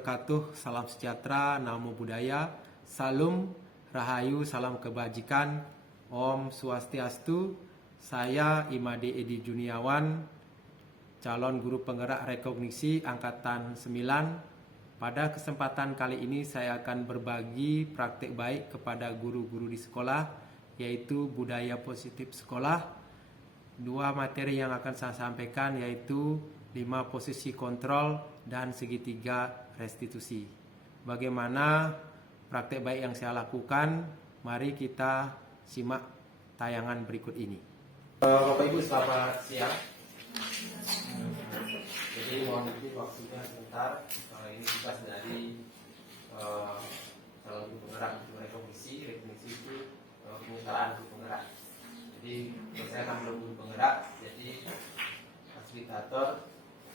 wabarakatuh. Salam sejahtera, namo buddhaya, salam rahayu, salam kebajikan, Om Swastiastu. Saya Imade Edi Juniawan, calon guru penggerak rekognisi angkatan 9. Pada kesempatan kali ini saya akan berbagi praktek baik kepada guru-guru di sekolah, yaitu budaya positif sekolah. Dua materi yang akan saya sampaikan yaitu 5 posisi kontrol dan segitiga restitusi. Bagaimana praktek baik yang saya lakukan? Mari kita simak tayangan berikut ini. Bapak Ibu, selamat siang. Jadi mohon izin waktunya sebentar. Ini tugas dari calon guru penggerak rekognisi itu penyetaraan guru penggerak. Jadi saya akan belum guru penggerak, jadi fasilitator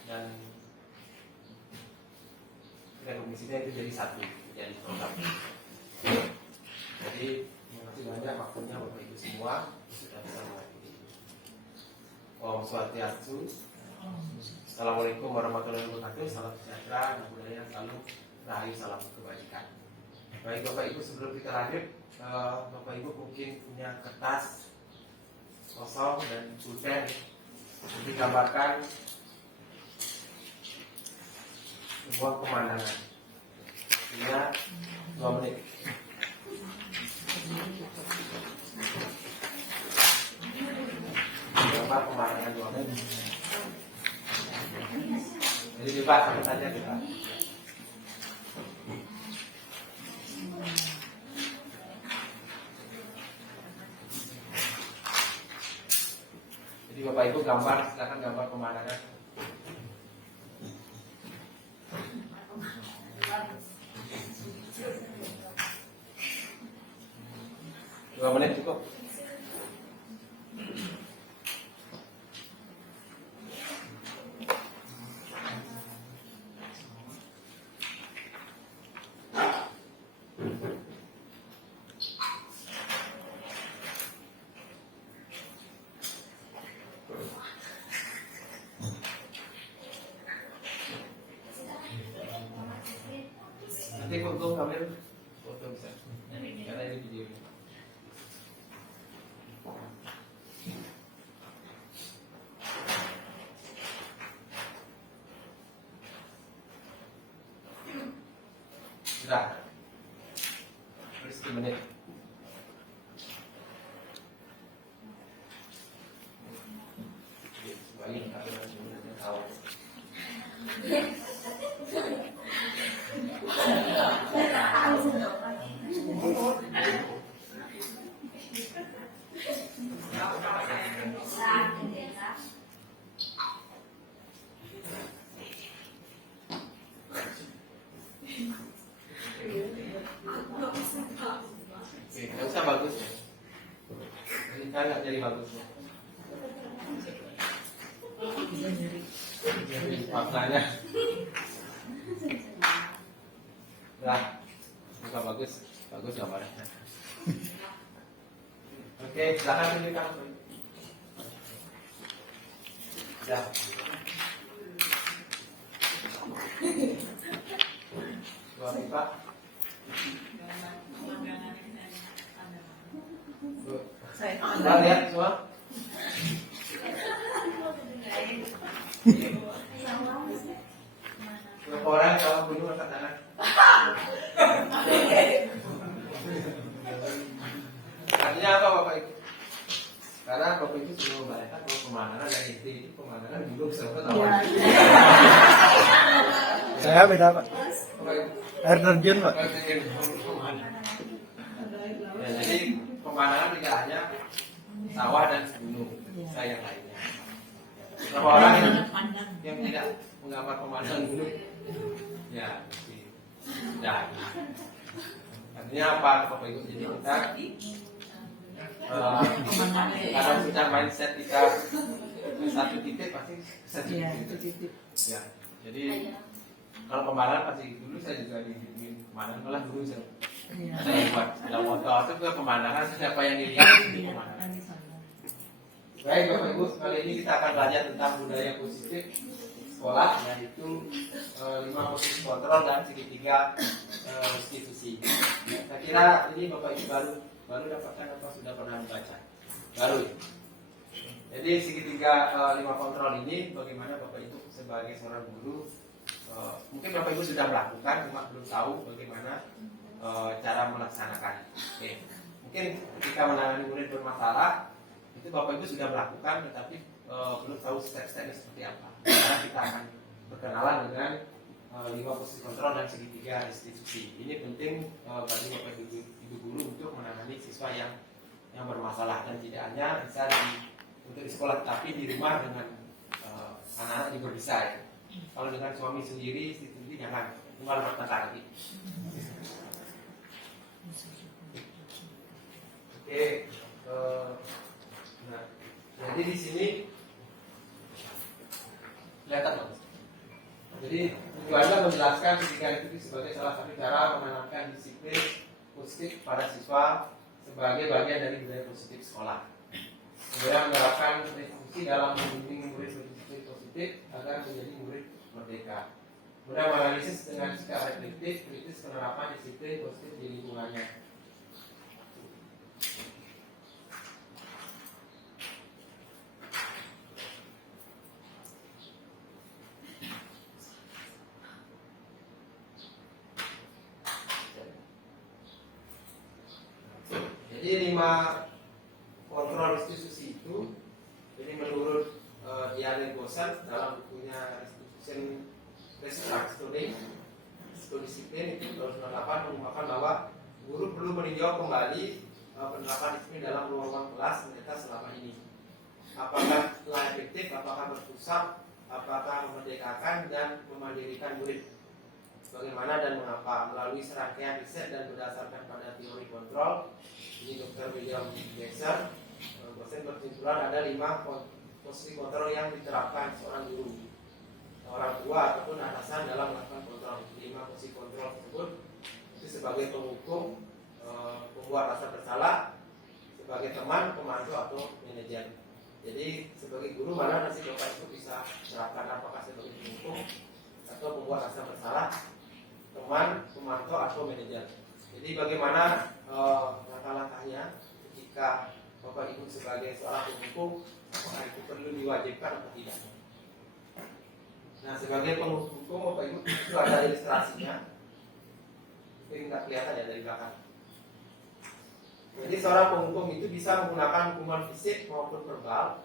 dan rekognisinya itu jadi satu, jadi program. Jadi terima kasih banyak waktunya Bapak Ibu semua sudah bisa mengikuti. Om Swastiastu. Assalamualaikum warahmatullahi wabarakatuh. Salam sejahtera, namo buddhaya, salam rahayu, salam kebajikan. Baik Bapak Ibu, sebelum kita lanjut, Bapak Ibu mungkin punya kertas kosong dan pulpen untuk digambarkan sebuah pemandangan. Waktunya 2 menit. Gambar pemandangan 2 menit. Jadi bebas, apa saja kita. Jadi Bapak Ibu gambar, silakan gambar pemandangan. Dua menit cukup. Nanti foto ambil foto bisa, karena ini video. Sudah, 10 menit. Sebagai tahu. Nggak usah bagus ya. Ini kan nggak jadi bagus ya. Maknanya lah, nggak bagus, bagus gambarnya. Oke, silakan tunjukkan. Ya. Dua pipa. Kita lihat semua. Berapa orang kalau bunuh angkat tangan? Artinya apa Bapak Ibu? Karena Bapak Ibu sudah membayangkan bahwa pemandangan dari itu pemandangan gunung sama awan. Saya beda Pak. Air terjun Pak. Ya, jadi pemandangan tidak hanya sawah dan gunung, saya yang lainnya. Berapa orang yang tidak menggambar pemandangan gunung? Ya, tidak. Artinya apa Bapak Ibu? Jadi kita kalau kita mindset kita satu titik pasti satu titik. Ya, jadi kalau pemandangan pasti dulu saya juga di pemandangan malah dulu saya buat sepeda motor itu ke pemandangan, siapa yang dilihat di pemandangan. Baik Bapak Ibu, kali ini kita akan belajar tentang budaya positif sekolah, yaitu 5 posisi kontrol dan segitiga restitusi. Saya kira ini Bapak Ibu baru dapatkan apa sudah pernah membaca? Baru. Jadi segitiga 5 kontrol ini bagaimana Bapak Ibu sebagai seorang guru, mungkin Bapak Ibu sudah melakukan, cuma belum tahu bagaimana cara melaksanakan. Oke. Mungkin ketika menangani murid bermasalah itu Bapak Ibu sudah melakukan, tetapi belum tahu step-stepnya seperti apa. Karena kita akan berkenalan dengan 5 posisi kontrol dan segitiga restitusi. Ini penting bagi Bapak Ibu guru untuk menangani siswa yang bermasalah, dan tidak hanya bisa untuk di sekolah, tapi di rumah dengan anak-anak juga bisa ya. Kalau dengan suami sendiri, istri sendiri jangan, itu malah bertengkar lagi. Oke, nah, jadi di sini kelihatan Mas. Jadi tujuannya menjelaskan ketiga itu sebagai salah satu cara menanamkan disiplin positif pada siswa sebagai bagian dari budaya positif sekolah. Kemudian menerapkan restitusi dalam membimbing murid berdisiplin positif agar menjadi murid merdeka. Kemudian menganalisis dengan sikap reflektif kritis penerapan disiplin positif di lingkungannya. Jadi 5 kontrol restitusi itu, jadi menurut Diane Gosan dalam bukunya Restitution Restructuring School Discipline itu tahun 98 mengungkapkan bahwa guru perlu meninjau kembali penerapan disiplin dalam ruang kelas mereka selama ini. Apakah telah efektif, apakah berpusat, apakah memerdekakan dan memandirikan murid. Bagaimana dan mengapa? Melalui serangkaian riset dan berdasarkan pada teori kontrol. Ini Dr. William Gesser, dosen berkesimpulan ada 5 posisi kontrol yang diterapkan seorang guru, orang tua ataupun atasan dalam melakukan kontrol. 5 posisi kontrol tersebut itu sebagai penghukum, pembuat rasa bersalah, sebagai teman, pemantau atau manajer. Jadi sebagai guru mana nanti Bapak Ibu bisa terapkan, apakah sebagai penghukum atau pembuat rasa bersalah, teman, pemantau atau manajer. Jadi bagaimana langkah-langkahnya ketika Bapak Ibu sebagai seorang penghukum, apakah itu perlu diwajibkan atau tidak? Nah, sebagai penghukum Bapak Ibu itu ada ilustrasinya. Ini nggak kelihatan ya dari belakang. Jadi seorang penghukum itu bisa menggunakan hukuman fisik maupun verbal.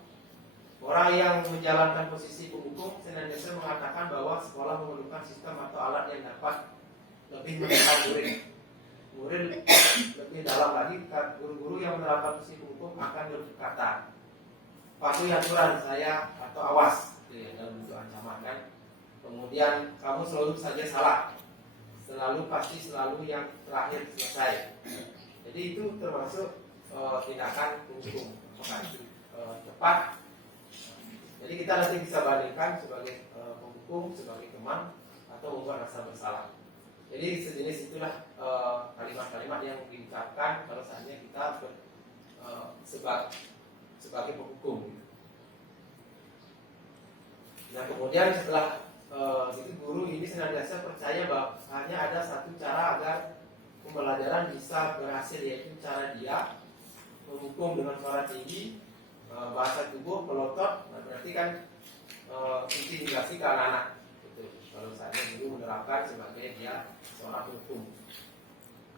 Orang yang menjalankan posisi penghukum senantiasa mengatakan bahwa sekolah memerlukan sistem atau alat yang dapat lebih mendekat murid. Murid lebih dalam lagi, guru-guru yang menerapkan posisi penghukum akan berkata, patuhi aturan saya atau awas, ya, dalam bentuk ancaman kan. Kemudian kamu selalu saja salah, selalu yang terakhir selesai. Jadi itu termasuk tindakan penghukum. Apakah itu tepat? Jadi kita nanti bisa bandingkan sebagai penghukum, sebagai teman, atau membuat rasa bersalah. Jadi sejenis itulah kalimat-kalimat yang diucapkan kalau seandainya kita sebagai penghukum. Nah kemudian setelah itu guru ini senantiasa percaya bahwa hanya ada satu cara agar pembelajaran bisa berhasil, yaitu cara dia menghukum dengan suara tinggi, bahasa tubuh melotot. Nah berarti kan intimidasi ke anak-anak. Kalau saya dulu menerapkan sebagai dia seorang hukum.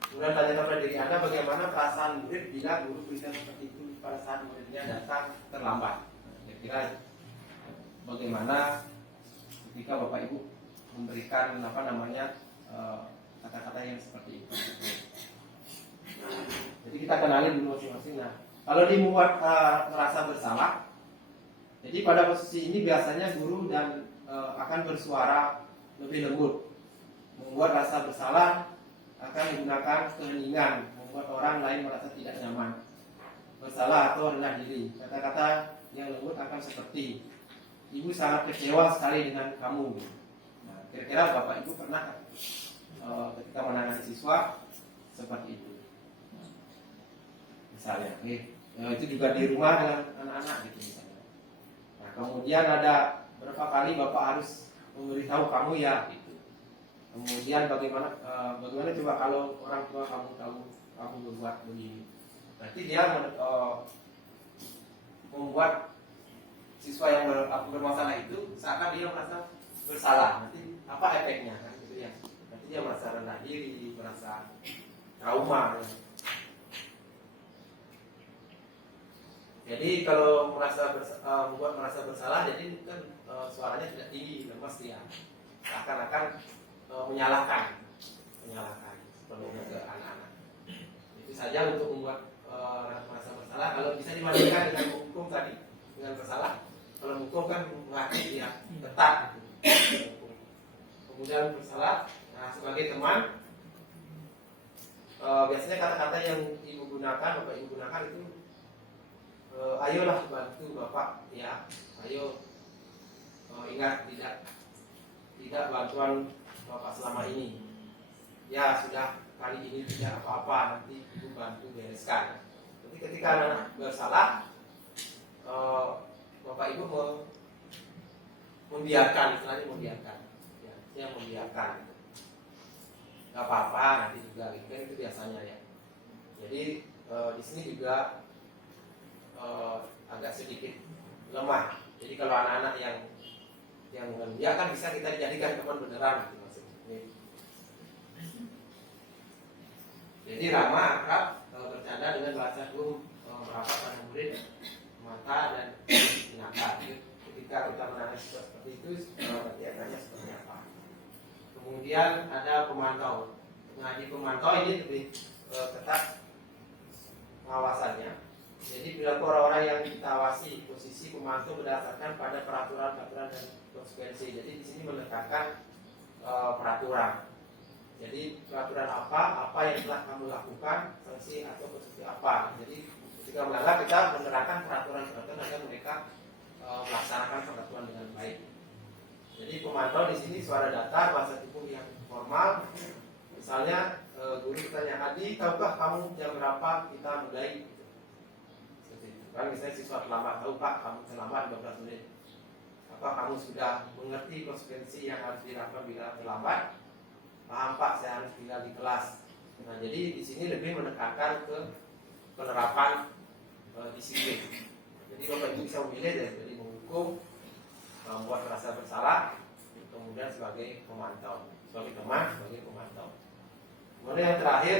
Kemudian tanya kepada diri Anda, bagaimana perasaan murid bila guru berikan seperti itu pada saat muridnya datang terlambat. Kira-kira bagaimana ketika Bapak Ibu memberikan kata-kata yang seperti itu. Jadi kita kenalin dulu masing-masing. Nah, kalau dibuat merasa bersalah, jadi pada posisi ini biasanya guru dan akan bersuara lebih lembut. Membuat rasa bersalah akan menggunakan keheningan, membuat orang lain merasa tidak nyaman, bersalah atau rendah diri. Kata-kata yang lembut akan seperti, ibu sangat kecewa sekali dengan kamu. Nah, kira-kira Bapak Ibu pernah ketika menangani siswa seperti itu? Misalnya, itu juga di rumah dengan anak-anak gitu misalnya. Nah, kemudian ada berapa kali Bapak harus memberitahu kamu ya gitu. Kemudian bagaimana coba kalau orang tua kamu tahu kamu berbuat begini, berarti dia membuat siswa yang bermasalah itu seakan dia merasa bersalah. Nanti apa efeknya kan gitu ya? Nanti dia merasa rendah diri, merasa trauma. Jadi kalau membuat merasa bersalah, jadi kan suaranya tidak tinggi, lemas dia, seakan-akan menyalahkan sepenuhnya ke anak-anak. Itu saja untuk membuat merasa bersalah. Kalau bisa dibandingkan dengan hukum tadi, dengan bersalah, kalau hukum kan mengatur ya ketat. Gitu. Kemudian bersalah, nah sebagai teman, biasanya kata-kata yang Bapak Ibu gunakan itu, ayolah bantu Bapak ya, ayo ingat tidak bantuan Bapak selama ini. Ya sudah kali ini tidak apa-apa, nanti Ibu bantu bereskan. Jadi ketika anak bersalah, Bapak Ibu membiarkan, istilahnya membiarkan, ya, yang membiarkan. Gak apa-apa, nanti juga gitu kan, itu biasanya ya. Jadi di sini juga agak sedikit lemah. Jadi kalau anak-anak yang dia kan bisa kita jadikan teman beneran gitu maksudnya. Jadi ramah, akrab, bercanda dengan bahasa umum, merapat pada murid, mata dan tindakan. Ketika kita menangani seperti itu, nanti akannya seperti apa. Kemudian ada pemantau. Nah di pemantau ini lebih ketat pengawasannya. Jadi perilaku orang-orang yang kita awasi, posisi pemantau berdasarkan pada peraturan dan konsekuensi. Jadi di sini menekankan peraturan. Jadi peraturan apa yang telah kamu lakukan, sanksi atau konsekuensi apa. Jadi ketika melanggar kita menerapkan peraturan agar mereka melaksanakan peraturan dengan baik. Jadi pemantau di sini suara datar, bahasa tubuh yang formal. Misalnya guru bertanya, Adi, tahukah kamu jam berapa kita mulai? Kan misalnya siswa terlambat, tahu Pak kamu terlambat 15 menit. Apa kamu sudah mengerti konsekuensi yang harus dilakukan bila terlambat? Paham Pak, saya harus tinggal di kelas. Nah jadi di sini lebih menekankan ke penerapan disiplin. Jadi Bapak Ibu bisa memilih dari menghukum, membuat merasa bersalah, kemudian sebagai pemantau, sebagai teman, sebagai pemantau. Kemudian yang terakhir,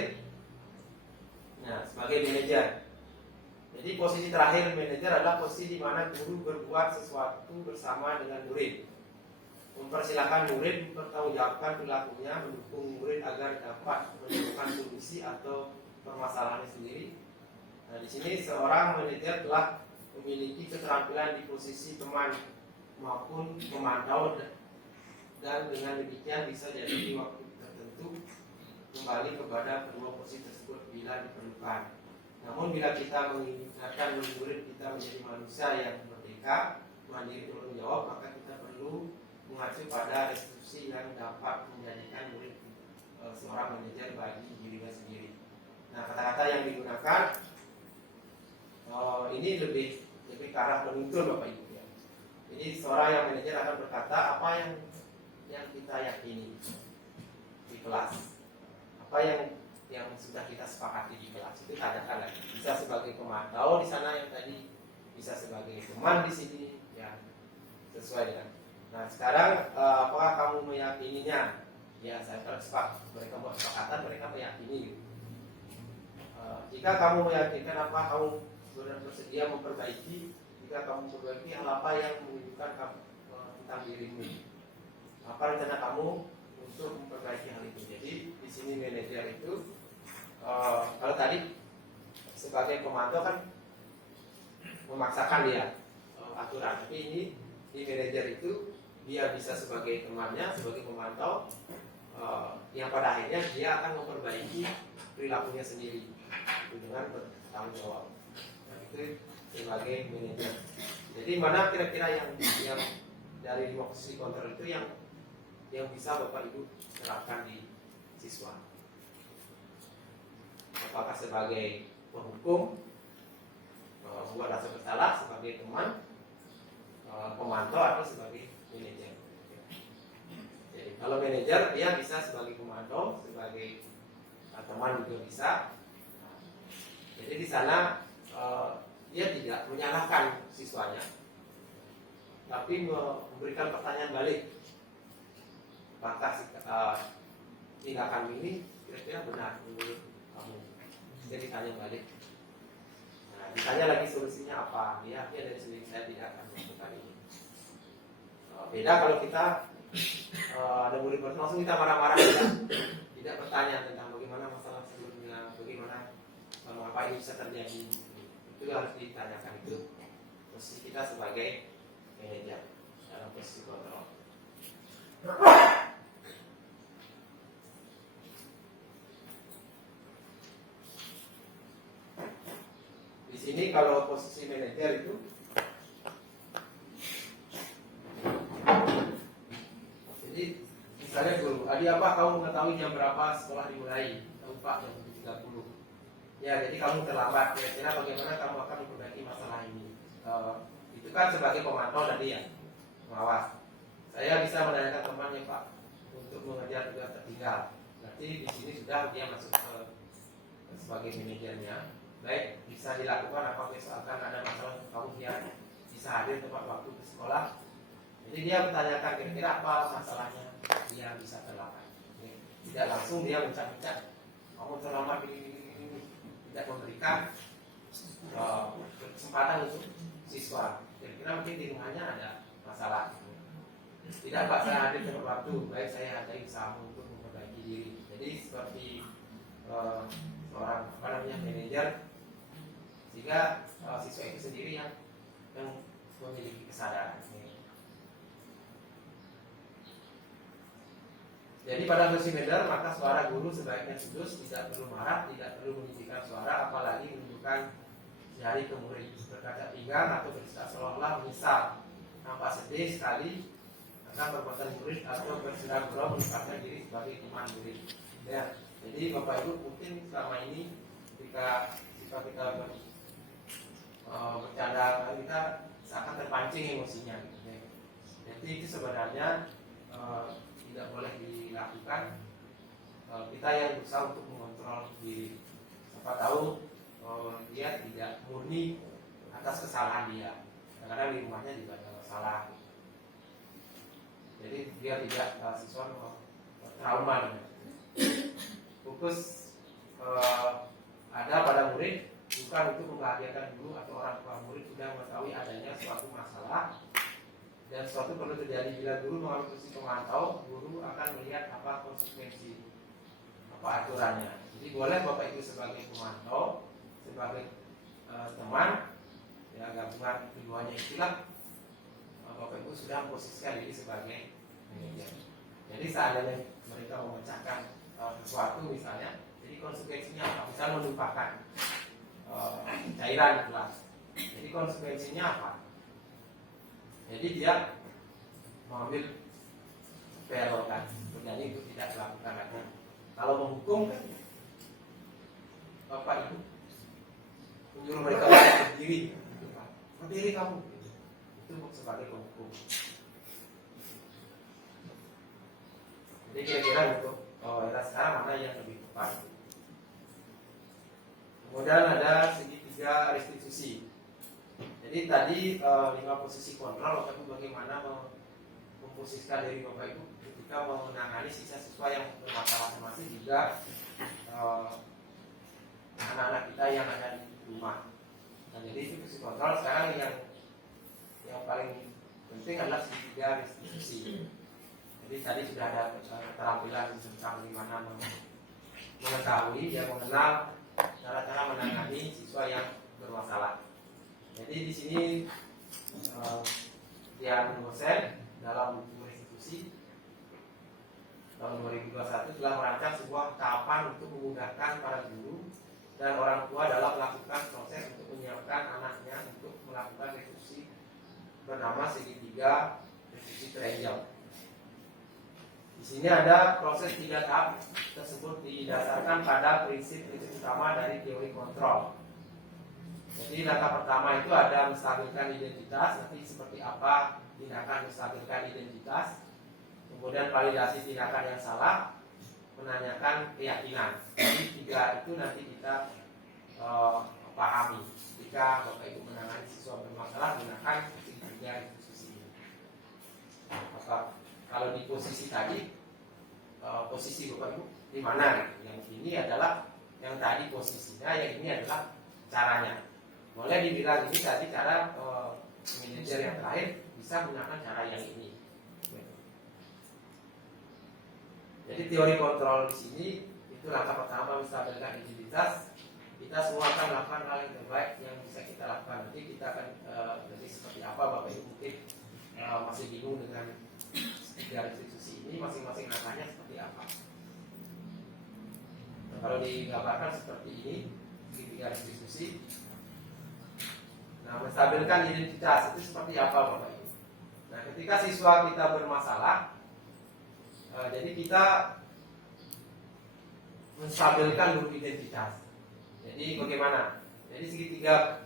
nah sebagai manajer. Jadi posisi terakhir manajer adalah posisi di mana guru berbuat sesuatu bersama dengan murid, mempersilahkan murid mempertanggungjawabkan perilakunya, mendukung murid agar dapat menemukan solusi atau permasalahannya sendiri. Nah, di sini seorang manajer telah memiliki keterampilan di posisi teman maupun memantau, dan dengan demikian bisa jadi di waktu tertentu kembali kepada kedua posisi tersebut bila diperlukan. Namun bila kita mengingatkan murid kita menjadi manusia yang merdeka, mandiri dan bertanggung jawab, maka kita perlu mengacu pada instruksi yang dapat menjadikan murid seorang manajer bagi dirinya sendiri. Nah kata-kata yang digunakan ini lebih ke arah menuntun Bapak Ibu ya. Jadi seorang yang manajer akan berkata apa yang kita yakini di kelas, apa yang sudah kita sepakati di kelas, itu katakan lagi. Bisa sebagai pemantau di sana yang tadi, bisa sebagai teman di sini, ya sesuai dengan. Nah sekarang apakah kamu meyakininya? Ya saya tersepak. Mereka buat kesepakatan, mereka meyakini. Jika kamu meyakinkan apa kamu bersedia memperbaiki, jika kamu memperbaiki hal apa yang menunjukkan kamu tentang dirimu, apa rencana kamu untuk memperbaiki hal itu. Jadi di sini manajer itu kalau tadi sebagai pemantau kan memaksakan dia aturan, tapi ini di manajer itu dia bisa sebagai temannya, sebagai pemantau yang pada akhirnya dia akan memperbaiki perilakunya sendiri dengan bertanggung jawab. Nah, itu sebagai manajer. Jadi mana kira-kira yang dari dua posisi kontrol itu yang bisa Bapak Ibu terapkan di siswa? Apakah sebagai penghukum, membuat rasa bersalah, sebagai teman, pemantau, atau sebagai manajer. Jadi kalau manajer dia bisa sebagai komando, sebagai teman juga bisa. Jadi di sana dia tidak menyalahkan siswanya, tapi memberikan pertanyaan balik. Apakah tindakan ini kira-kira benar menurut kamu? Jadi tanya balik. Nah, ditanya lagi solusinya apa? Ya, dari sendiri saya tidak akan melakukan ini. Beda kalau kita ada murid langsung kita marah-marah, tidak bertanya tentang bagaimana masalah sebelumnya, bagaimana mengapa ini bisa terjadi. Itu harus ditanyakan, itu posisi kita sebagai manajer dalam posisi kontrol. Di sini kalau posisi manajer itu, jadi misalnya guru, Adi apa kamu mengetahui jam berapa sekolah dimulai? Tahu Pak, jam 7.30. Ya, jadi kamu terlambat. Kira-kira bagaimana kamu akan memperbaiki masalah ini? Itu kan sebagai pemantau tadi ya, pengawas. Saya bisa menanyakan temannya Pak untuk mengejar tugas tertinggal. Berarti di sini sudah dia masuk sebagai manajernya. Baik, bisa dilakukan apa misalkan ada masalah kamu dia bisa hadir tepat waktu ke sekolah. Jadi dia bertanyakan kira-kira apa masalahnya, dia bisa terlambat. Tidak langsung dia mencak-mencak kamu terlambat ini, tidak memberikan kesempatan untuk siswa. Kira-kira mungkin di rumahnya ada masalah. Tidak Pak, saya hadir tepat waktu. Baik, saya ada usaha untuk memperbaiki diri. Jadi seperti seorang manajer, sehingga siswa itu sendiri yang memiliki kesadaran. Jadi pada posisi manajer, maka suara guru sebaiknya tulus, tidak perlu marah, tidak perlu meninggikan suara, apalagi menunjukkan jari ke murid, berkaca pinggang atau bersikap seolah-olah menyesal, nampak sedih sekali akan perbuatan murid atau bersedang gurau menempatkan diri sebagai teman murid. Ya, jadi Bapak Ibu mungkin selama ini ketika kita bercanda kita seakan terpancing emosinya. Jadi itu sebenarnya tidak boleh dilakukan. Kita yang berusaha untuk mengontrol diri. Siapa tahu dia tidak murni atas kesalahan dia. Karena di rumahnya juga ada masalah. Jadi dia tidak siswa trauma. Fokus ada pada murid bukan untuk membahagiakan guru atau orang tua. Murid sudah mengetahui adanya suatu masalah dan suatu perlu terjadi. Bila guru mengambil posisi pemantau, guru akan melihat apa konsekuensi, apa aturannya. Jadi boleh Bapak Ibu sebagai pemantau, sebagai teman, ya gabungan keduanya itulah Bapak Ibu sudah memposisikan diri sebagai manajer. Jadi seandainya mereka memecahkan sesuatu misalnya, jadi konsekuensinya apa? Misalnya melupakan cairan kelas. Jadi konsekuensinya apa? Jadi dia mengambil pelor kan, jadi itu tidak dilakukan lagi. Kalau menghukum kan, Bapak Ibu menyuruh mereka berdiri, berdiri kamu, itu sebagai penghukum. Jadi kira-kira untuk era sekarang mana yang lebih tepat? Kemudian ada segitiga restitusi. Jadi tadi 5 posisi kontrol, Bapak Ibu bagaimana memposisikan diri Bapak Ibu ketika menangani sisa siswa yang bermasalah, termasuk juga anak-anak kita yang ada di rumah. Nah, jadi itu posisi kontrol sekarang yang paling penting adalah segitiga restitusi. Jadi tadi sudah ada keterampilan tentang bagaimana mengetahui dan mengenal cara-cara menangani siswa yang bermasalah. Jadi di sini Tian Dosen dalam buku restitusi tahun 2021 telah merancang sebuah tahapan untuk memudahkan para guru dan orang tua dalam melakukan proses untuk menyiapkan anaknya untuk melakukan restitusi bernama segitiga restitusi triangle. Di sini ada proses 3 tahap tersebut didasarkan pada prinsip-prinsip utama dari teori kontrol. Jadi langkah pertama itu ada menstabilkan identitas, nanti seperti apa tindakan menstabilkan identitas. Kemudian validasi tindakan yang salah, menanyakan keyakinan. Jadi tiga itu nanti kita pahami ketika Bapak Ibu menangani siswa bermasalah gunakan tiga institusi ini. Maka kalau di posisi tadi, posisi Bapak Ibu di mana? Yang ini adalah yang tadi posisinya, yang ini adalah caranya. Boleh dibilang ini tadi cara manajer yang terakhir bisa menggunakan cara yang ini. Jadi teori kontrol di sini itu langkah pertama menstabilkan identitas. Kita semua akan melakukan hal yang terbaik yang bisa kita lakukan. Nanti kita akan jadi seperti apa Bapak Ibu mungkin masih bingung dengan tiga institusi ini, masing-masing langkahnya seperti apa. Nah, kalau digambarkan seperti ini tiga institusi. Nah, menstabilkan identitas itu seperti apa Bapak Ibu? Nah, ketika siswa kita bermasalah, jadi kita menstabilkan dulu identitas. Jadi bagaimana? Jadi segitiga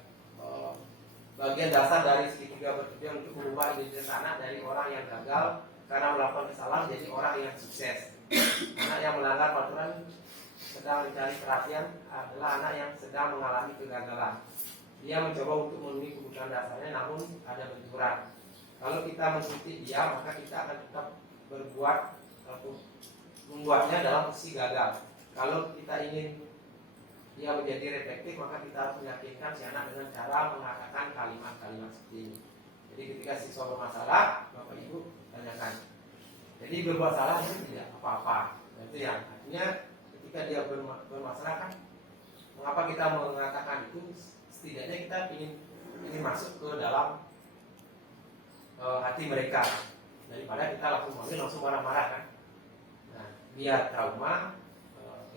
bagian dasar dari segitiga bertujuan untuk mengubah identitas anak dari orang yang gagal karena melakukan kesalahan menjadi orang yang sukses. Anak yang melanggar peraturan sedang mencari perhatian adalah anak yang sedang mengalami kegagalan. Dia mencoba untuk memenuhi kebutuhan dasarnya, namun ada benturan. Kalau kita mengikuti dia, maka kita akan tetap membuatnya dalam posisi gagal. Kalau kita ingin dia menjadi reflektif, maka kita harus meyakinkan si anak dengan cara mengatakan kalimat-kalimat seperti ini. Jadi ketika siswa bermasalah, Bapak Ibu tanyakan. Jadi berbuat salah itu tidak apa-apa. Itu ya. Artinya ketika dia bermasalah kan, mengapa kita mengatakan itu? Setidaknya kita ingin masuk ke dalam hati mereka daripada kita langsung marah-marah kan. Nah, biar trauma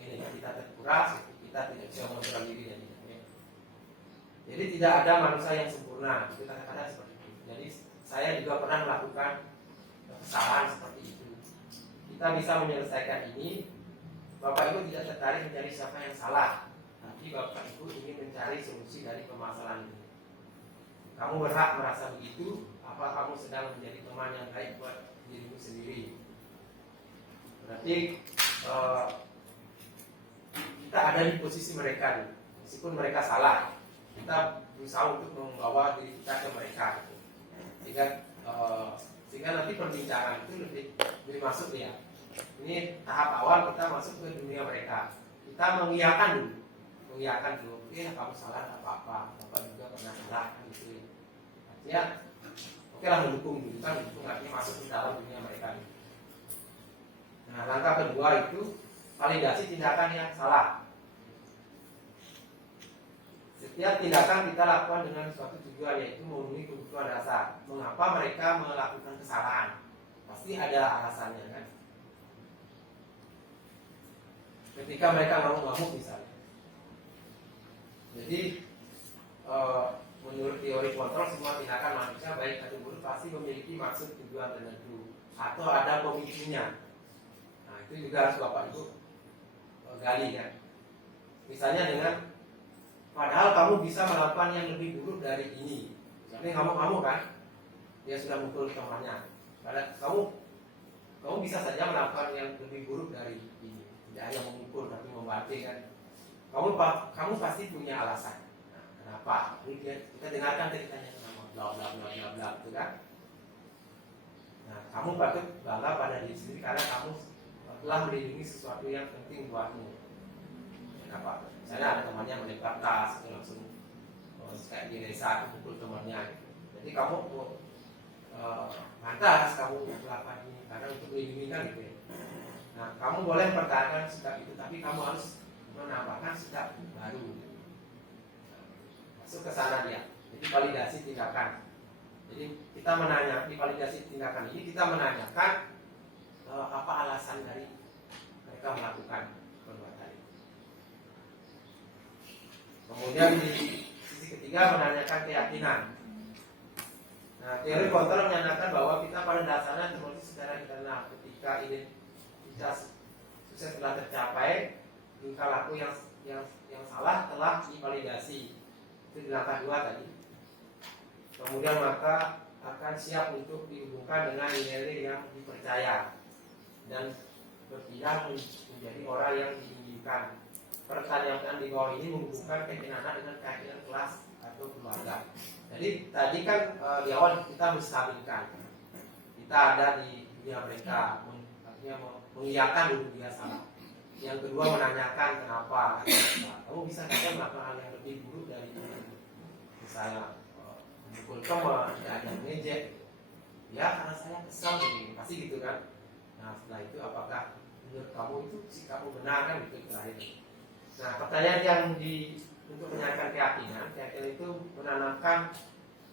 ini kita terkuras, kita tidak bisa mengontrol diri dan sebagainya. Jadi tidak ada manusia yang sempurna, itu kata-kata seperti itu. Jadi saya juga pernah melakukan kesalahan seperti itu. Kita bisa menyelesaikan ini. Bapak Ibu tidak tertarik mencari siapa yang salah, tapi Bapak Ibu ingin mencari solusi dari permasalahan ini. Kamu berhak merasa begitu. Apa kamu sedang menjadi teman yang baik buat dirimu sendiri? Berarti kita ada di posisi mereka nih. Meskipun mereka salah, kita berusaha untuk membawa diri kita ke mereka gitu. Sehingga nanti perbincangan itu lebih masuk ya. Ini tahap awal kita masuk ke dunia mereka. Kita mengiyakan dulu. Kamu salah tak apa-apa, Bapak juga pernah salah kan gitu. Artinya oke lah mendukung artinya masuk ke dalam dunia mereka. Nah, langkah kedua itu validasi tindakan yang salah. Setiap tindakan kita lakukan dengan suatu tujuan, yaitu memenuhi kebutuhan dasar. Mengapa mereka melakukan kesalahan? Pasti ada alasannya kan. Ketika mereka ngamuk-ngamuk misalnya. Jadi menurut teori kontrol, semua tindakan manusia baik atau buruk pasti memiliki maksud tujuan tertentu atau ada pemicunya. Nah, itu juga harus Bapak Ibu gali kan. Misalnya dengan padahal kamu bisa melakukan yang lebih buruk dari ini. Misalnya ngamuk-ngamuk kan, dia sudah mukul temannya. Padahal kamu bisa saja melakukan yang lebih buruk dari ini. Tidak hanya memukul tapi membanting kan. Kamu pasti punya alasan. Nah, kenapa? Ini kita dengarkan ceritanya kenapa bla bla bla bla bla itu kan. Nah, kamu patut bangga pada diri sendiri karena kamu telah melindungi sesuatu yang penting buatmu. Kenapa? Misalnya ada temannya melempar tas, itu langsung kayak di desa pukul temannya. Gitu. Jadi kamu pantas kamu melakukan ini karena untuk melindungi kan gitu ya. Nah, kamu boleh mempertahankan sikap itu, tapi kamu harus menambahkan sikap baru. Masuk ke sana dia. Jadi validasi tindakan. Jadi kita menanya di validasi tindakan ini kita menanyakan apa alasan dari mereka melakukan perbuatan itu. Kemudian di sisi ketiga menanyakan keyakinan. Nah, teori kontrol menyatakan bahwa kita pada dasarnya termotivasi secara internal ketika identitas sukses telah tercapai, tingkah laku yang salah telah divalidasi. itu di langkah 2 tadi. Kemudian maka akan siap untuk dihubungkan dengan nilai-nilai yang dipercaya dan berpindah menjadi orang yang diinginkan. Pertanyaan di bawah ini menghubungkan keyakinan anak dengan keyakinan kelas atau keluarga. Jadi tadi kan di awal kita menstabilkan, kita ada di dunia mereka, artinya mengiyakan dulu dia salah. Yang kedua menanyakan kenapa. Kamu bisa saja melakukan hal yang lebih buruk dari itu. Misalnya memukul kamu, ada ngejek, ya karena saya kesal ini, pasti gitu kan. Nah setelah itu apakah menurut kamu itu sikapmu benar kan, itu terakhir. Nah pertanyaan yang untuk menanyakan keyakinan itu menanamkan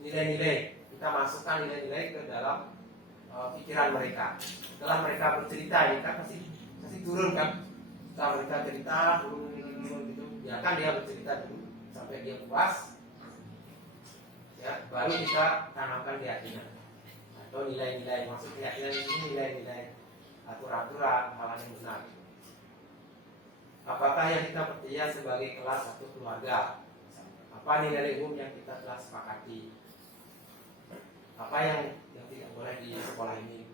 nilai-nilai, kita masukkan nilai-nilai ke dalam pikiran mereka. Setelah mereka bercerita ini kan pasti turun kan. Setelah mereka cerita turun gitu, ya kan dia bercerita dulu sampai dia puas, ya baru kita tanamkan keyakinan atau nilai-nilai. Maksud keyakinan ini nilai-nilai, aturan-aturan, hal yang benar. Apakah yang kita percaya sebagai kelas atau keluarga? Apa nilai umum yang kita telah sepakati? Apa yang tidak boleh di sekolah ini?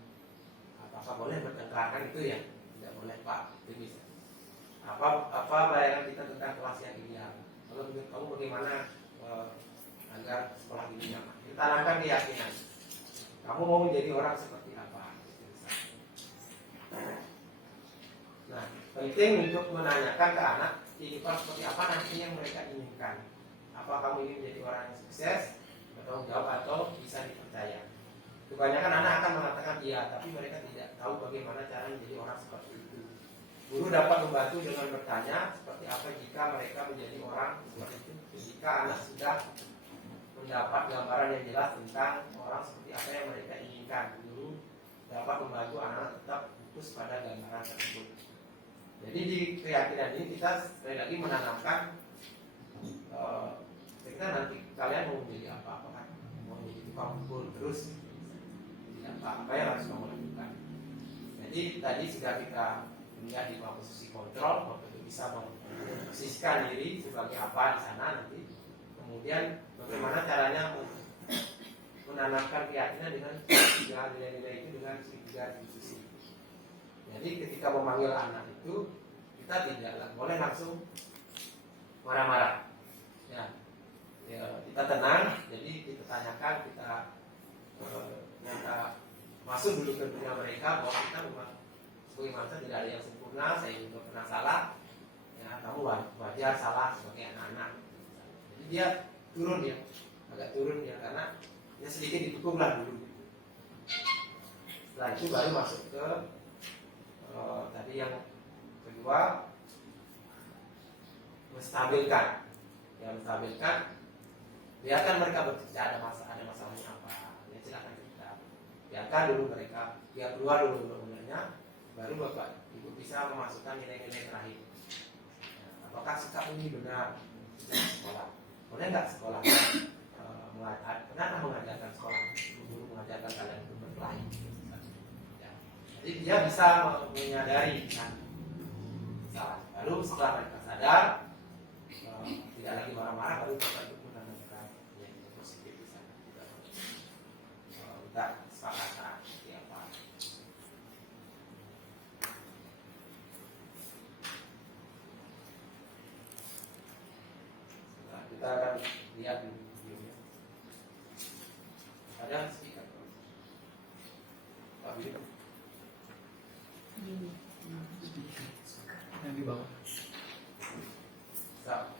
Apakah boleh bertengkar? Kan itu ya, tidak boleh Pak. Itu bisa. Apa bayangan kita tentang kelas yang ideal? Kalau menurut kamu bagaimana agar sekolah ini nyaman? Kita tanamkan keyakinan. Kamu mau menjadi orang seperti apa? Nah, penting untuk menanyakan ke anak kehidupan seperti apa nanti yang mereka inginkan. Apa kamu ingin menjadi orang yang sukses, bertanggung jawab atau bisa dipercaya? Kebanyakan anak akan mengatakan iya, tapi mereka tidak tahu bagaimana cara menjadi orang seperti itu. Guru dapat membantu dengan bertanya seperti apa jika mereka menjadi orang seperti itu. Jika anak sudah mendapat gambaran yang jelas tentang orang seperti apa yang mereka inginkan, guru dapat membantu anak tetap fokus pada gambaran tersebut. Jadi di keyakinan ini kita sekali lagi menanamkan kita nanti kalian mau menjadi apa kan? Mau menjadi tukang pukul terus, apa yang harus kamu lakukan. Jadi tadi sudah kita lihat di posisi kontrol, waktu itu bisa memposisikan diri sebagai apa di sana nanti. Kemudian bagaimana caranya menanamkan keyakinan dengan tiga nilai-nilai itu dengan tiga institusi. Jadi ketika memanggil anak itu kita tidak boleh langsung marah-marah. Ya, kita tenang. Jadi kita tanyakan, kita masuk dulu ke dunia mereka bahwa kita memang sebagai manusia tidak ada yang sempurna. Saya juga pernah salah. Ya, kamu wajar salah sebagai anak-anak. Jadi dia turun ya, agak turun ya karena dia sedikit didukunglah dulu. Setelah itu baru masuk ke tadi yang kedua, menstabilkan. Yang menstabilkan, biarkan mereka bercerita ada masalahnya apa. Ya silakan cerita. Biarkan dulu mereka, dia keluar dulu benar-benarnya, baru bapak ibu bisa memasukkan nilai-nilai terakhir. Ya, apakah sikap ini benar sejak sekolah? Boleh nggak sekolah kenapa mengajarkan sekolah? Guru mengajarkan kalian untuk berkelahi. Jadi dia bisa menyadari kan, salah. Lalu setelah mereka sadar, tidak lagi marah-marah, baru kita itu menanamkan yang positif di sana. Kita sepakatan seperti apa. Nah, kita akan lihat di videonya. Ada speaker Pak Bim. Yang di bawah. Stop.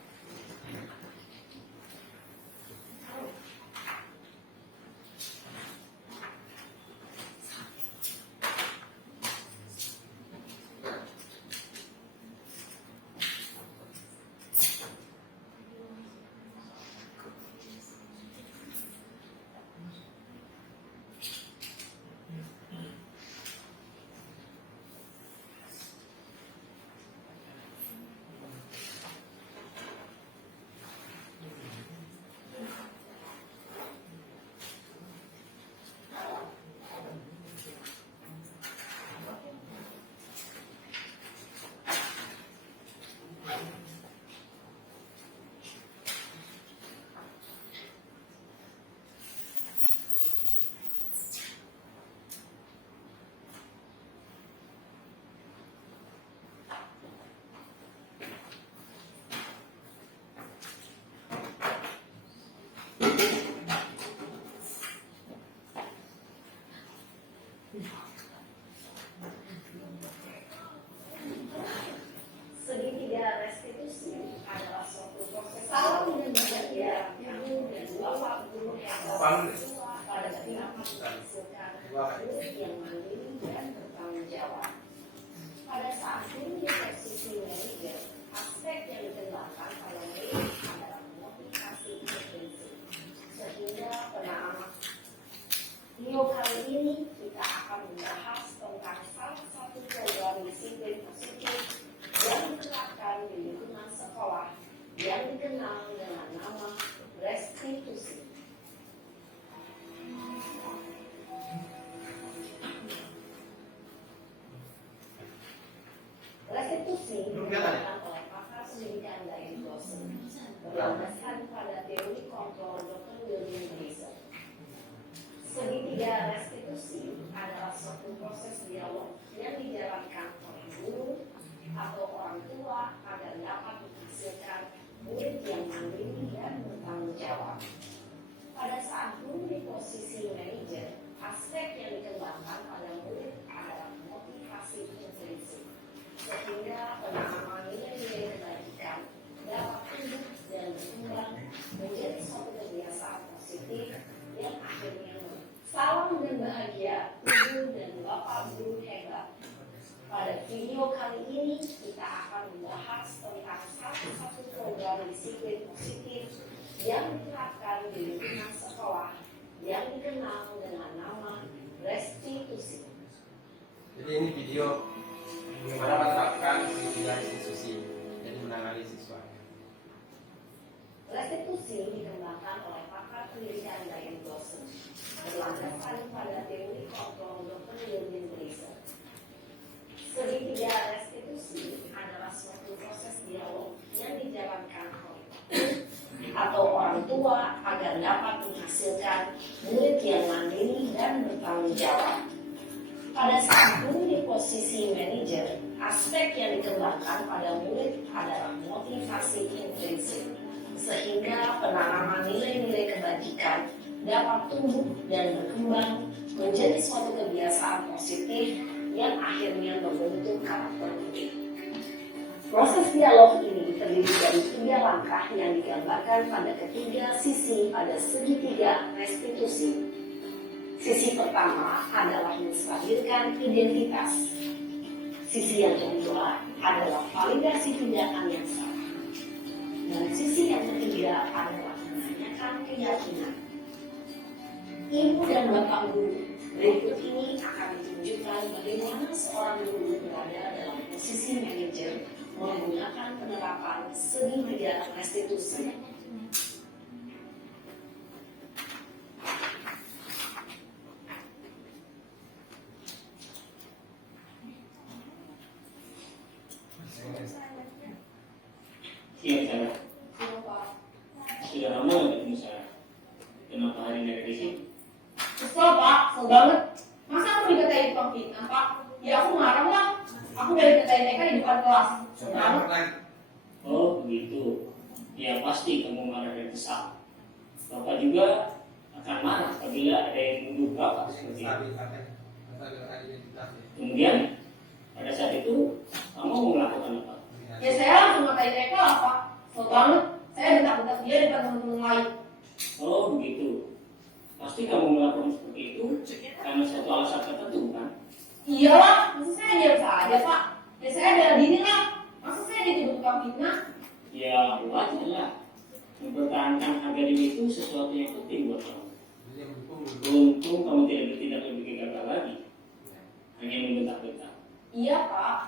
dikenal dengan nama restitusi. Restitusi digunakan oleh pakar pendidikan dari dosen berlandaskan pada teori kontrol Dr. William Glaser. Segitiga restitusi adalah suatu proses dialog yang dijalankan oleh guru atau orang tua agar dapat menghasilkan murid yang mandiri dan bertanggung jawab. Pada saat guru di posisi manajer, aspek yang dikembangkan pada murid adalah motivasi intrinsik, sehingga penanaman nilai-nilai kebajikan dapat tumbuh dan berkembang menjadi suatu kebiasaan positif yang akhirnya salam dan bahagia ibu dan bapak guru hebat. Pada video kali ini kita akan membahas tentang satu program disiplin positif yang diterapkan di lingkungan sekolah yang dikenal dengan nama restitusi. Jadi ini video bagaimana menerapkan segitiga restitusi, jadi menangani siswa. Restitusi dikembangkan oleh pakar pendidikan dari dosen berlandaskan pada teori kontrol Dr. William Glaser. Segitiga restitusi adalah suatu proses dialog yang dijalankan oleh atau orang tua agar dapat menghasilkan murid yang mandiri dan bertanggung jawab. Pada saat guru di posisi manajer, aspek yang dikembangkan pada murid adalah motivasi intrinsik, sehingga penanaman nilai-nilai kebajikan dapat tumbuh dan berkembang menjadi suatu kebiasaan positif yang akhirnya membentuk karakter murid. Proses dialog ini terdiri dari 3 langkah yang digambarkan pada ketiga sisi pada segitiga restitusi. Sisi pertama adalah menstabilkan identitas. Sisi yang kedua adalah validasi tindakan yang salah. Dan sisi yang ketiga adalah menanyakan keyakinan. Ibu dan bapak guru, berikut ini akan ditunjukkan bagaimana seorang guru berada dalam posisi manajer menggunakan penerapan segitiga restitusi. Iya, saya. Sudah lama nggak ketemu saya. Kenapa hari ini ada di sini? Kesel pak, kesel banget. Masa aku dikatain tukang fitnah pak? Ya aku marah lah. Aku udah dikatain TK di depan kelas. Kesel banget. Oh, begitu. Ya pasti kamu marah dan kesal. Bapak juga akan marah apabila ada yang menuduh Bapak seperti itu. Kemudian pada saat itu kamu mau melakukan apa? Ya saya langsung ngatain TK lah pak. Kesel banget. Saya bentak-bentak dia depan teman-teman lain. Oh, begitu. Pasti kamu melakukan seperti itu karena satu alasan tertentu, kan? Iyalah, masa saya diam saja pak? Ya saya bela diri lah. Masa saya dituduh tukang fitnah? Ya, wajar lah. Mempertahankan harga diri itu sesuatu yang penting buat kamu. Untung kamu tidak bertindak lebih gegabah lagi. Hanya membentak-bentak. Iya pak.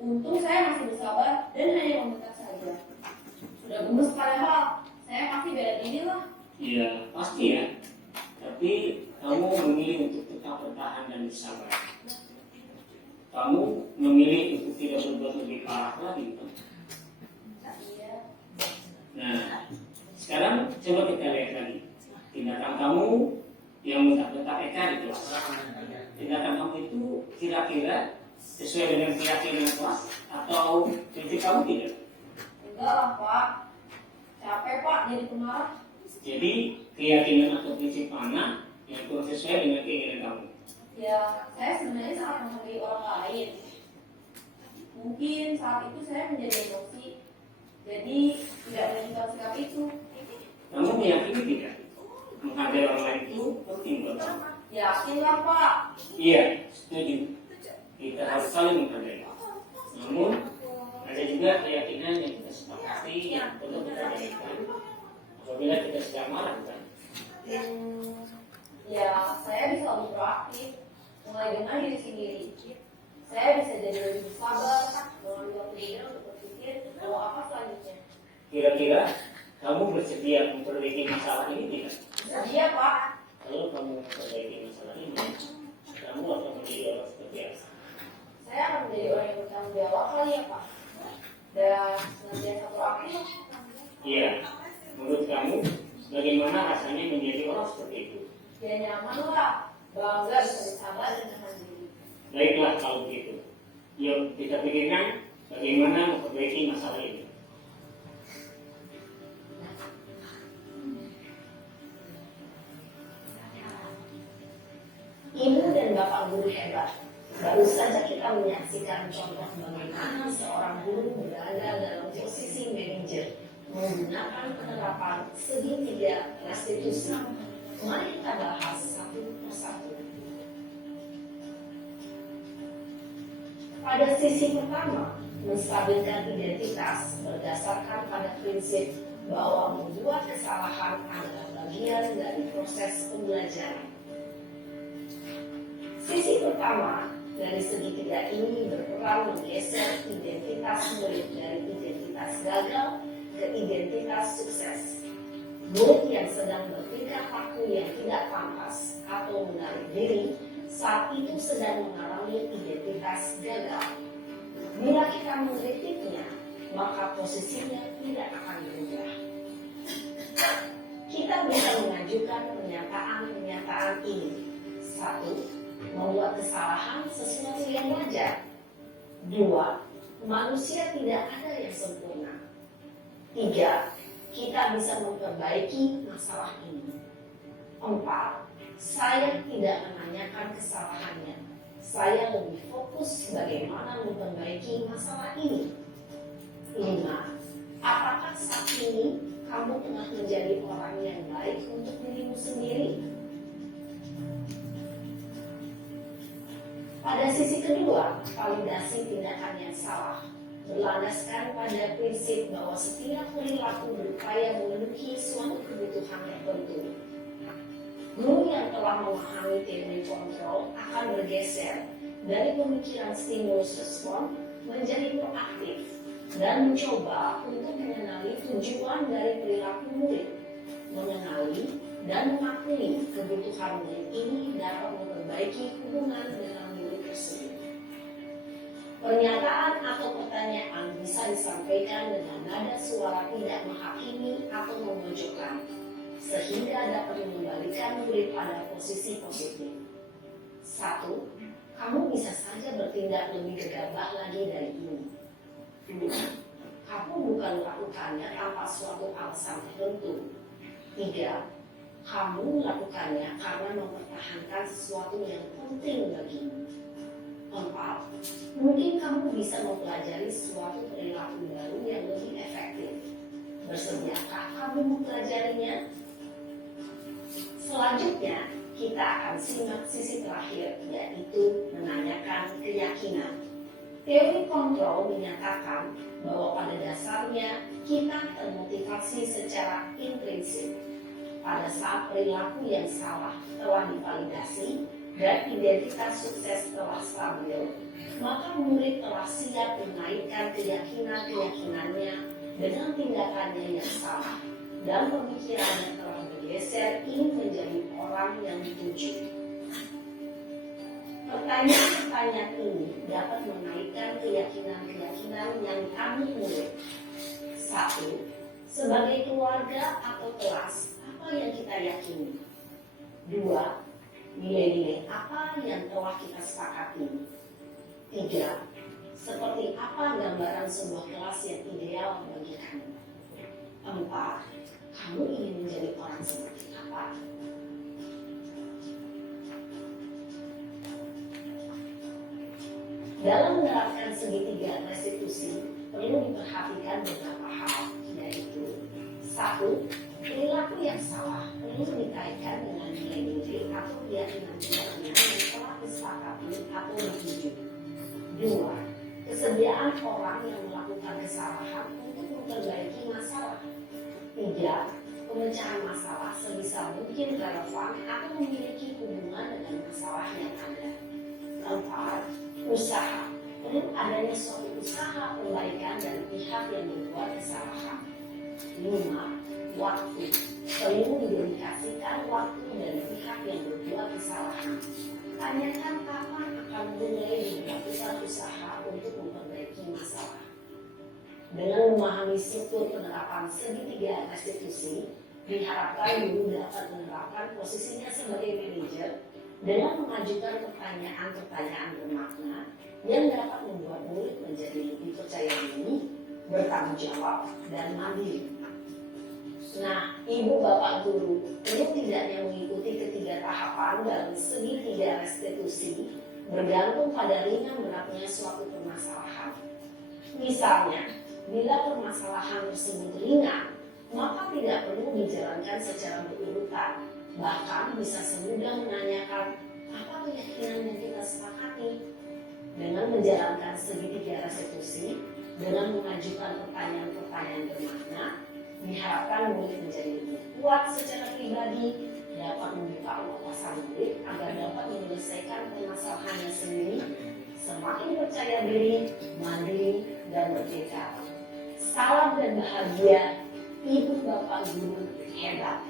Untung saya masih bersabar dan hanya membentak saja. Sudah gemes padahal. Saya pasti bela diri lah. Iya, pasti ya. Tapi kamu memilih untuk tetap bertahan dan bersabar. Kamu memilih untuk tidak berbuat lebih parah lagi, kan? Iya. Nah, sekarang coba kita lihat lagi. Tindakan kamu yang bentak-bentak Eka di kelas. Tindakan kamu itu kira-kira sesuai dengan keyakinan kelas atau prinsip kamu tidak? Enggak lah pak. Capek pak jadi pemarah. Jadi keyakinan atau prinsip mana yang kurang sesuai dengan keinginan kamu? Ya saya sebenarnya sangat menghargai orang lain. Mungkin saat itu saya menjadi emosi. Jadi tidak menunjukkan sikap itu. Kamu meyakini tidak? Menghargai orang lain itu penting buat kamu. Yakin lah pak. Iya, setuju. Kita harus saling menghargai. Namun ada juga keyakinan yang kita sepakati yang perlu kita jalankan apabila kita sedang marah, bukan? Ya saya bisa lebih proaktif. Mulai dengan diri sendiri. Saya bisa jadi lebih sabar, mengambil pilihan untuk berpikir mau apa selanjutnya. Kira-kira kamu bersedia memperbaiki masalah ini tidak? Iya Pak. Kalau kamu memperbaiki masalah ini, kamu akan menjadi orang seperti apa? Saya akan menjadi orang yang bertanggung jawab kali ya Pak. Dan senantiasa proaktif. Iya. Menurut kamu, bagaimana rasanya menjadi orang seperti itu? Ya nyaman lah. Bangga bisa disabar dan tahan diri. Baiklah kalau begitu. Yuk kita pikirkan bagaimana memperbaiki masalah ini. Ibu dan bapak guru hebat. Baru saja kita menyaksikan contoh bagaimana seorang guru berada dalam posisi manajer menggunakan penerapan segitiga restitusi. Mari kita bahas satu persatu. Pada sisi pertama, menstabilkan identitas berdasarkan pada prinsip bahwa membuat kesalahan adalah bagian dari proses pembelajaran. Sisi pertama dari segitiga ini berperan menggeser identitas murid dari identitas gagal ke identitas sukses. Murid yang sedang bertingkah laku yang tidak pantas atau menarik diri saat itu sedang mengalami identitas gagal. Bila kita mengkritiknya, maka posisinya tidak akan berubah. Kita bisa mengajukan pernyataan-pernyataan ini. 1. Membuat kesalahan sesuatu yang wajar. 2. Manusia tidak ada yang sempurna. 3. Kita bisa memperbaiki masalah ini. 4. Saya tidak menanyakan kesalahannya. Saya lebih fokus bagaimana memperbaiki masalah ini. 5. Apakah saat ini kamu tengah menjadi orang yang baik untuk dirimu sendiri? Pada sisi kedua, validasi tindakan yang salah berlandaskan pada prinsip bahwa setiap perilaku berupaya memenuhi suatu kebutuhan tertentu. Guru yang telah memahami teori kontrol akan bergeser dari pemikiran stimulus respon menjadi proaktif dan mencoba untuk mengenali tujuan dari perilaku murid, mengenali dan mengakui kebutuhan murid ini dapat memperbaiki hubungan dengan murid tersebut. Pernyataan atau pertanyaan bisa disampaikan dengan nada suara tidak menghakimi atau memojokkan, sehingga dapat mengembalikan murid pada posisi positif. 1. Kamu bisa saja bertindak lebih gegabah lagi dari ini. 2. Kamu bukan melakukannya tanpa suatu alasan tertentu. 3. Kamu melakukannya karena mempertahankan sesuatu yang penting bagimu. 4. Mungkin kamu bisa mempelajari suatu perilaku baru yang lebih efektif. Bersediakah kamu mempelajarinya? Selanjutnya, kita akan simak sisi terakhir, yaitu menanyakan keyakinan. Teori kontrol menyatakan bahwa pada dasarnya kita termotivasi secara intrinsik. Pada saat perilaku yang salah telah divalidasi dan identitas sukses telah stabil, maka murid telah siap menaikkan keyakinan-keyakinannya dengan tindakannya yang salah dan pemikirannya telah bergeser ingin menjadi orang yang dituju. Pertanyaan-pertanyaan ini dapat menaikkan keyakinan-keyakinan yang kami murid. 1. Sebagai keluarga atau kelas, apa yang kita yakini? 2. Nilai-nilai apa yang telah kita sepakati? 3. Seperti apa gambaran sebuah kelas yang ideal bagi kamu? 4. Kamu ingin menjadi orang seperti apa? Dalam menerapkan segitiga restitusi, perlu diperhatikan beberapa hal, yaitu 1. Perilaku yang salah perlu dikaitkan dengan nilai-nilai atau keyakinan-keyakinan yang telah disepakati atau dituju. 2. Kesediaan orang yang melakukan kesalahan untuk memperbaiki masalah. 3. Pemecahan masalah sebisa mungkin relevan atau memiliki hubungan dengan masalah yang ada. 4. Usaha. Perlu adanya suatu usaha perbaikan dari pihak yang membuat kesalahan. 5. Waktu. Perlu didedikasikan waktu dari pihak yang berbuat kesalahan. Tanyakan kapan akan mulai dilakukan usaha untuk memperbaiki masalah. Dengan memahami struktur penerapan segitiga restitusi, diharapkan guru dapat menerapkan posisinya sebagai manajer dengan mengajukan pertanyaan-pertanyaan bermakna yang dapat membuat murid menjadi lebih percaya diri, bertanggung jawab, dan mandiri. Nah, Ibu Bapak Guru, perlu tidaknya mengikuti ketiga tahapan dalam segitiga restitusi bergantung pada ringan beratnya suatu permasalahan. Misalnya, bila permasalahan tersebut ringan, maka tidak perlu dijalankan secara berurutan. Bahkan bisa semudah menanyakan apa keyakinan yang kita sepakati. Dengan menjalankan segitiga restitusi, dengan mengajukan pertanyaan-pertanyaan bermakna, diharapkan murid menjadi lebih kuat secara pribadi, dapat membuka wawasan murid agar dapat menyelesaikan permasalahannya sendiri, semakin percaya diri, mandiri, dan merdeka. Salam dan bahagia, Ibu Bapak Guru hebat.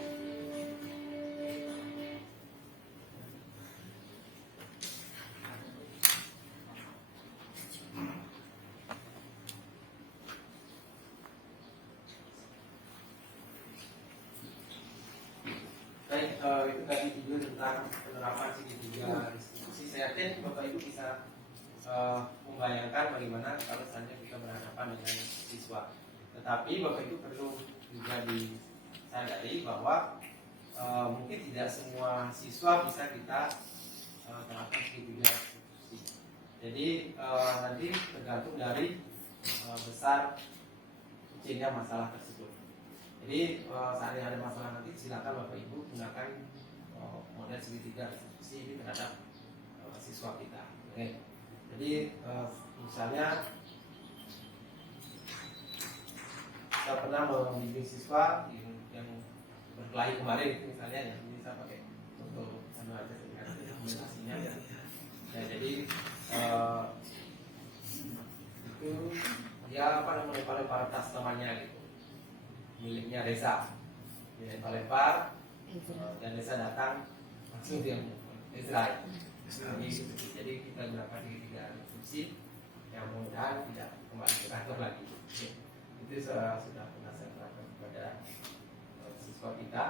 Baik, itu tadi video tentang penerapan segitiga restitusi. Saya yakin Bapak Ibu bisa membayangkan bagaimana kalau misalnya kita berhadapan dengan siswa. Tetapi Bapak Ibu perlu juga disadari bahwa mungkin tidak semua siswa bisa kita terapkan segitiga restitusi. Jadi nanti tergantung dari besar kecilnya masalah tersebut. Jadi saat ada masalah nanti silakan Bapak Ibu gunakan model segitiga restitusi ini terhadap siswa kita. Oke. Jadi misalnya kita pernah membimbing siswa yang berkelahi kemarin misalnya, ya ini saya pakai untuk aja implementasinya. Ya, jadi itu dia lempar tas temannya gitu, miliknya Reza, dia lempar dan Reza datang langsung dia Israel. Jadi kita gunakan tiga restitusi yang mudah tidak kembali ke kantor lagi. Itu sudah pernah saya terapkan kepada siswa kita.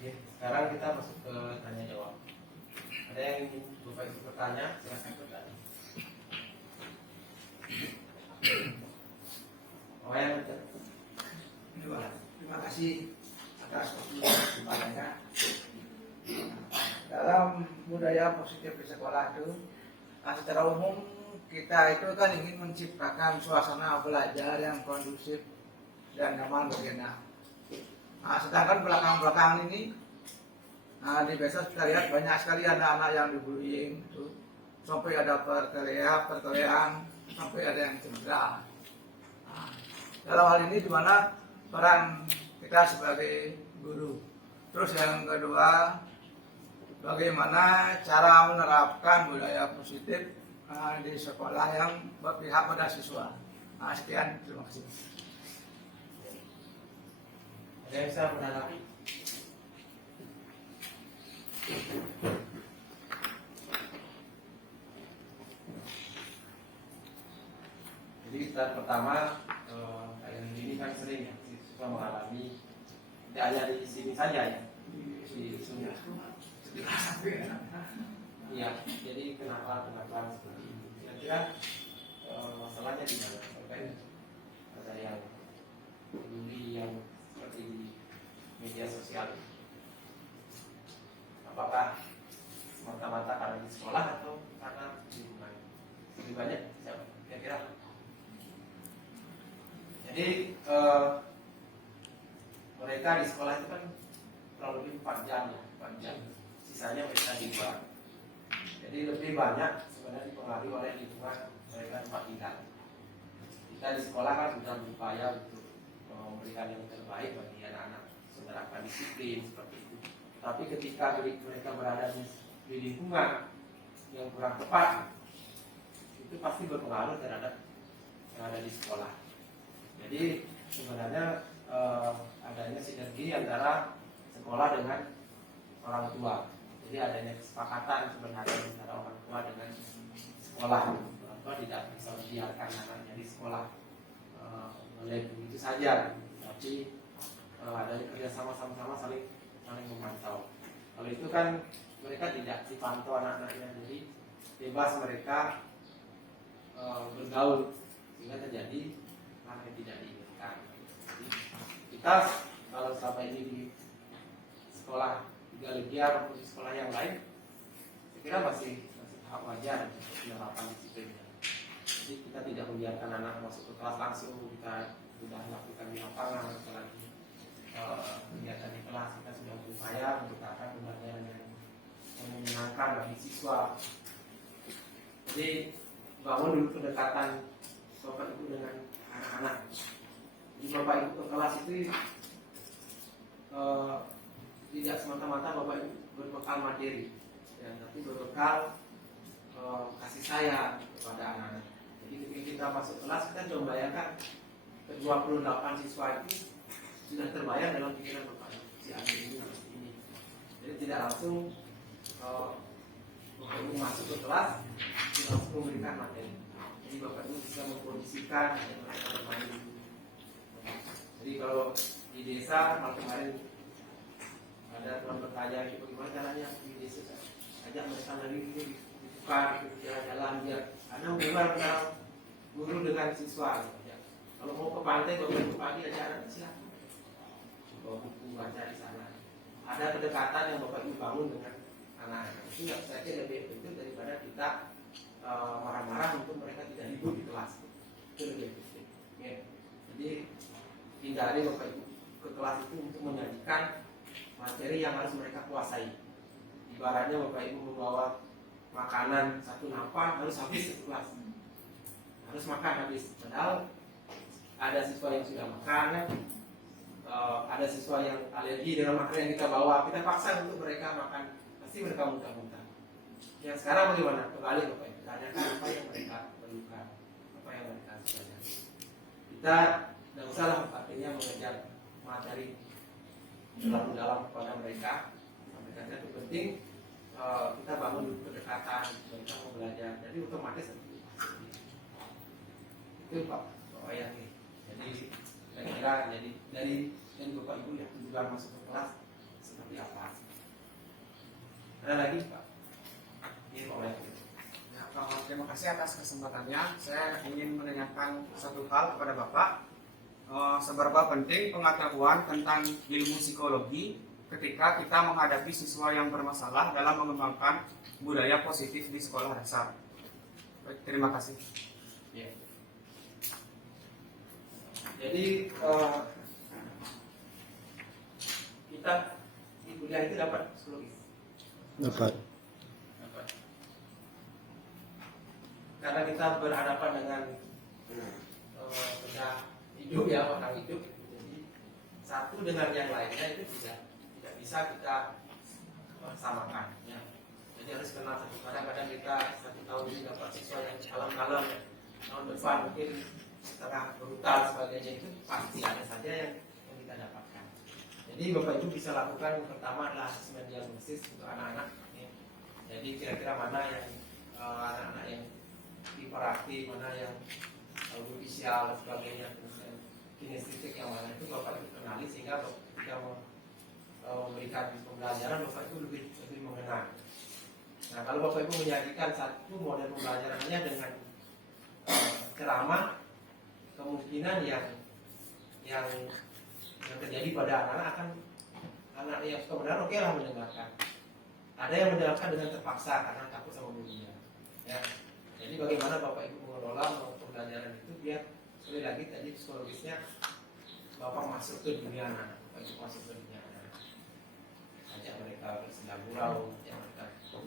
Oke, sekarang kita masuk ke tanya jawab. Ada yang ingin Bapak Ibu bertanya? Silakan bertanya. Oh ya, betul. Terima kasih atas kesempatannya. Dalam budaya positif di sekolah itu, secara umum kita itu kan ingin menciptakan suasana belajar yang kondusif dan nyaman bagi anak. Nah, sedangkan belakang-belakang ini, di desa kita lihat banyak sekali anak-anak yang dibullying, itu sampai ada perkelahian, sampai ada yang cedera. Nah, dalam hal ini di mana peran kita sebagai guru. Terus yang kedua, bagaimana cara menerapkan budaya positif di sekolah yang berpihak pada siswa. Nah, sekian, terima kasih. Ada yang bisa menanggapi? Jadi start pertama, kayak ini kan sering ya, siswa mengalami tidak hanya di sini saja ya, di semua. Iya, jadi kenapa seperti ini? Kira-kira masalahnya di mana? Sampai ada yang peduli yang seperti di media sosial. Apakah semata-mata karena di sekolah atau karena di rumah? Lebih banyak siapa? Kira-kira? Jadi mereka di sekolah itu kan kurang lebih 4 jam ya, 4 jam. Sisanya mereka di luar. Jadi lebih banyak sebenarnya dipengaruhi oleh lingkungan mereka tempat tinggal. Kita di sekolah kan sudah berupaya untuk memberikan yang terbaik bagi anak-anak, menerapkan disiplin seperti itu. Tapi ketika mereka berada di lingkungan yang kurang tepat, itu pasti berpengaruh terhadap yang ada di sekolah. Jadi sebenarnya adanya sinergi antara sekolah dengan orang tua. Jadi adanya kesepakatan sebenarnya antara orang tua dengan sekolah. Orang tua tidak bisa membiarkan anaknya di sekolah oleh begitu saja, tapi adanya kerjasama sama-sama saling memantau. Kalau itu kan mereka tidak dipantau anak-anaknya, jadi bebas mereka bergaul sehingga terjadi hal yang tidak diinginkan. Jadi, kita kalau selama ini di sekolah Tiga Legiar maupun di sekolah yang lain, saya kira masih tahap wajar untuk penerapan disiplinnya. Jadi kita tidak membiarkan anak masuk ke kelas langsung, kita sudah lakukan di lapangan, apalagi kegiatan di kelas kita sudah berupaya menciptakan pembelajaran yang menyenangkan bagi siswa. Jadi bangun dulu kedekatan Bapak Ibu dengan anak-anak. Jadi Bapak Ibu ke kelas itu tidak semata-mata Bapak Ibu berbekal materi, ya, tapi berbekal kasih sayang kepada anak-anak. Jadi ketika kita masuk kelas, kita coba bayangkan ke 28 siswa itu sudah terbayang dalam pikiran Bapak Ibu si anak ini. Jadi tidak langsung Bapak Ibu masuk ke kelas, tidak langsung memberikan materi. Jadi Bapak Ibu bisa mengkondisikan mereka bermain. Jadi kalau di desa malam kemarin ada teman bertanya bagaimana caranya di desa ajak mereka lari itu dibuka jalan-jalan biar karena bagaimana guru dengan siswa gitu, ya. Kalau mau ke pantai Bapak Ibu pagi ajak anak silakan bawa buku baca di sana. Ada kedekatan yang Bapak Ibu bangun dengan anak-anak. Itu yang saya kira lebih penting daripada kita marah-marah untuk mereka tidak ribut di kelas. Itu lebih penting. Ya. Jadi hindari Bapak Ibu ke kelas itu untuk menyajikan materi yang harus mereka kuasai. Ibaratnya Bapak Ibu membawa makanan satu nampan harus habis satu kelas. Harus makan habis. Padahal ada siswa yang sudah makan, ada siswa yang alergi dengan makanan yang kita bawa. Kita paksa untuk mereka makan, pasti mereka muntah-muntah. Yang sekarang bagaimana? Kembali Bapak Ibu, tanyakan apa yang mereka perlukan, apa yang mereka suka. Kita tidak usahlah artinya mengejar materi dalam kepada mereka. Mereka itu penting kita bangun kedekatan, mereka mau belajar. Jadi otomatis itu Pak Wayan nih. Jadi saya kira jadi dari Bapak Ibu ya tujuan masuk ke kelas seperti apa? Ada lagi Pak? Ini Pak Wayan. Ya, Pak, terima kasih atas kesempatannya. Saya ingin menanyakan satu hal kepada Bapak. Seberapa penting pengetahuan tentang ilmu psikologi ketika kita menghadapi siswa yang bermasalah dalam mengembangkan budaya positif di sekolah dasar. Baik, terima kasih. Ya. Jadi kita di kuliah itu dapat psikologi. Dapat. Karena kita berhadapan dengan benda hidup ya, orang hidup. Jadi satu dengan yang lainnya itu tidak bisa kita samakan. Ya. Jadi harus kenal satu. Kadang-kadang kita satu tahun ini dapat siswa yang kalem-kalem, tahun depan mungkin setengah brutal sebagainya, itu pasti ada saja yang kita dapatkan. Jadi Bapak Ibu bisa lakukan yang pertama adalah asesmen diagnosis untuk anak-anak. Ya. Jadi kira-kira mana yang anak-anak yang hiperaktif, mana yang audivisual dan sebagainya, kinestetik yang mana itu Bapak Ibu kenali sehingga ketika memberikan pembelajaran Bapak Ibu lebih mengenal. Nah kalau Bapak Ibu menyajikan satu model pembelajarannya dengan ceramah, kemungkinan yang terjadi pada anak-anak akan anak yang suka benar oke lah mendengarkan. Ada yang mendengarkan dengan terpaksa karena takut sama gurunya. Ya. Jadi bagaimana Bapak Ibu mengelola pembelajaran itu biar sekali lagi tadi psikologisnya Bapak masuk ke dunia anak, Bapak Ibu masuk ke dunia anak. Ajak mereka bersenang gurau, ajak mereka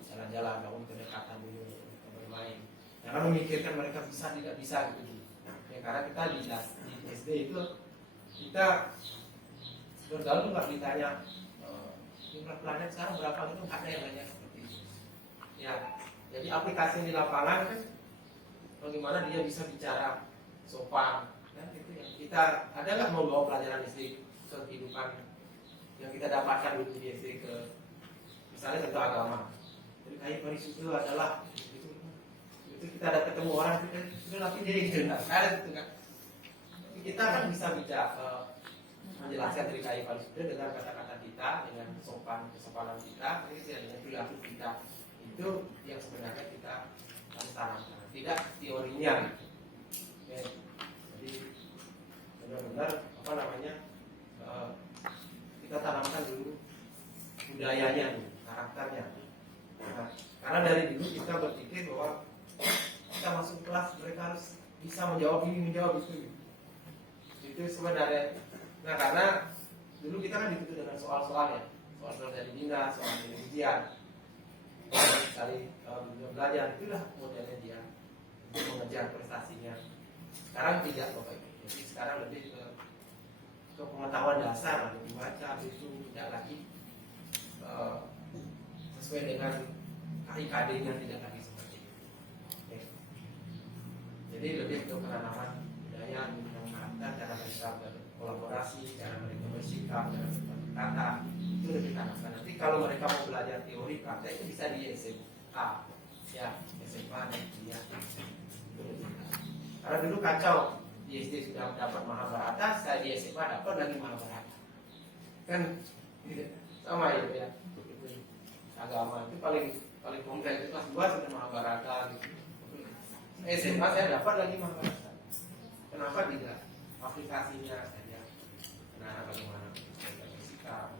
jalan-jalan, bangun kedekatan dulu, mereka bermain. Jangan memikirkan mereka bisa tidak bisa gitu. Ya, karena kita di SD itu kita bergaul nggak ditanya jumlah planet sekarang berapa, itu nggak ada yang nanya seperti itu. Ya, jadi aplikasi di lapangan kan bagaimana dia bisa bicara sopan, Ya, itu ya. Kita ada nggak mau bawa pelajaran SD ke kehidupan yang kita dapatkan di SD ke misalnya tentang agama. Jadi kayak Paris itu adalah itu kita ada ketemu orang itu nanti dia gitu ada gitu kan. Tapi kita kan bisa menjelaskan dari kayu Paris itu dengan kata-kata kita, dengan kesopanan kita, dengan perilaku kita. Itu yang sebenarnya kita harus tanamkan, tidak teorinya. Oke. Jadi benar-benar kita tanamkan dulu budayanya, karakternya. Nah, karena dari dulu kita berpikir bahwa kita masuk kelas mereka harus bisa menjawab ini, menjawab itu. Itu sebenarnya. Nah, karena dulu kita kan dituntut dengan soal-soal ya, soal-soal dari dinas, soal dari ujian, sekali belajar itulah modelnya dia untuk mengejar prestasinya. Sekarang tidak Bapak Ibu. Jadi sekarang lebih ke pengetahuan dasar, membaca itu tidak lagi sesuai dengan KIKD-nya, tidak lagi seperti itu. Oke. Jadi lebih ke penanaman budaya, yang karakter, cara mereka berkolaborasi, cara mereka bersikap, cara mereka berkata, itu lebih tanamkan. Nanti kalau mereka mau belajar teori praktek itu bisa di SMA, ya SMA dan kuliah itu lebih tanam. Karena dulu kacau di SD sudah dapat Mahabharata, saya di SMA dapat lagi Mahabharata, kan gitu. Sama ya. Agama itu paling kompleks, kelas 2 sudah Mahabharata gitu. SMA saya dapat lagi Mahabharata. Kenapa tidak? Aplikasinya saja. Nah, bagaimana kita bersikap.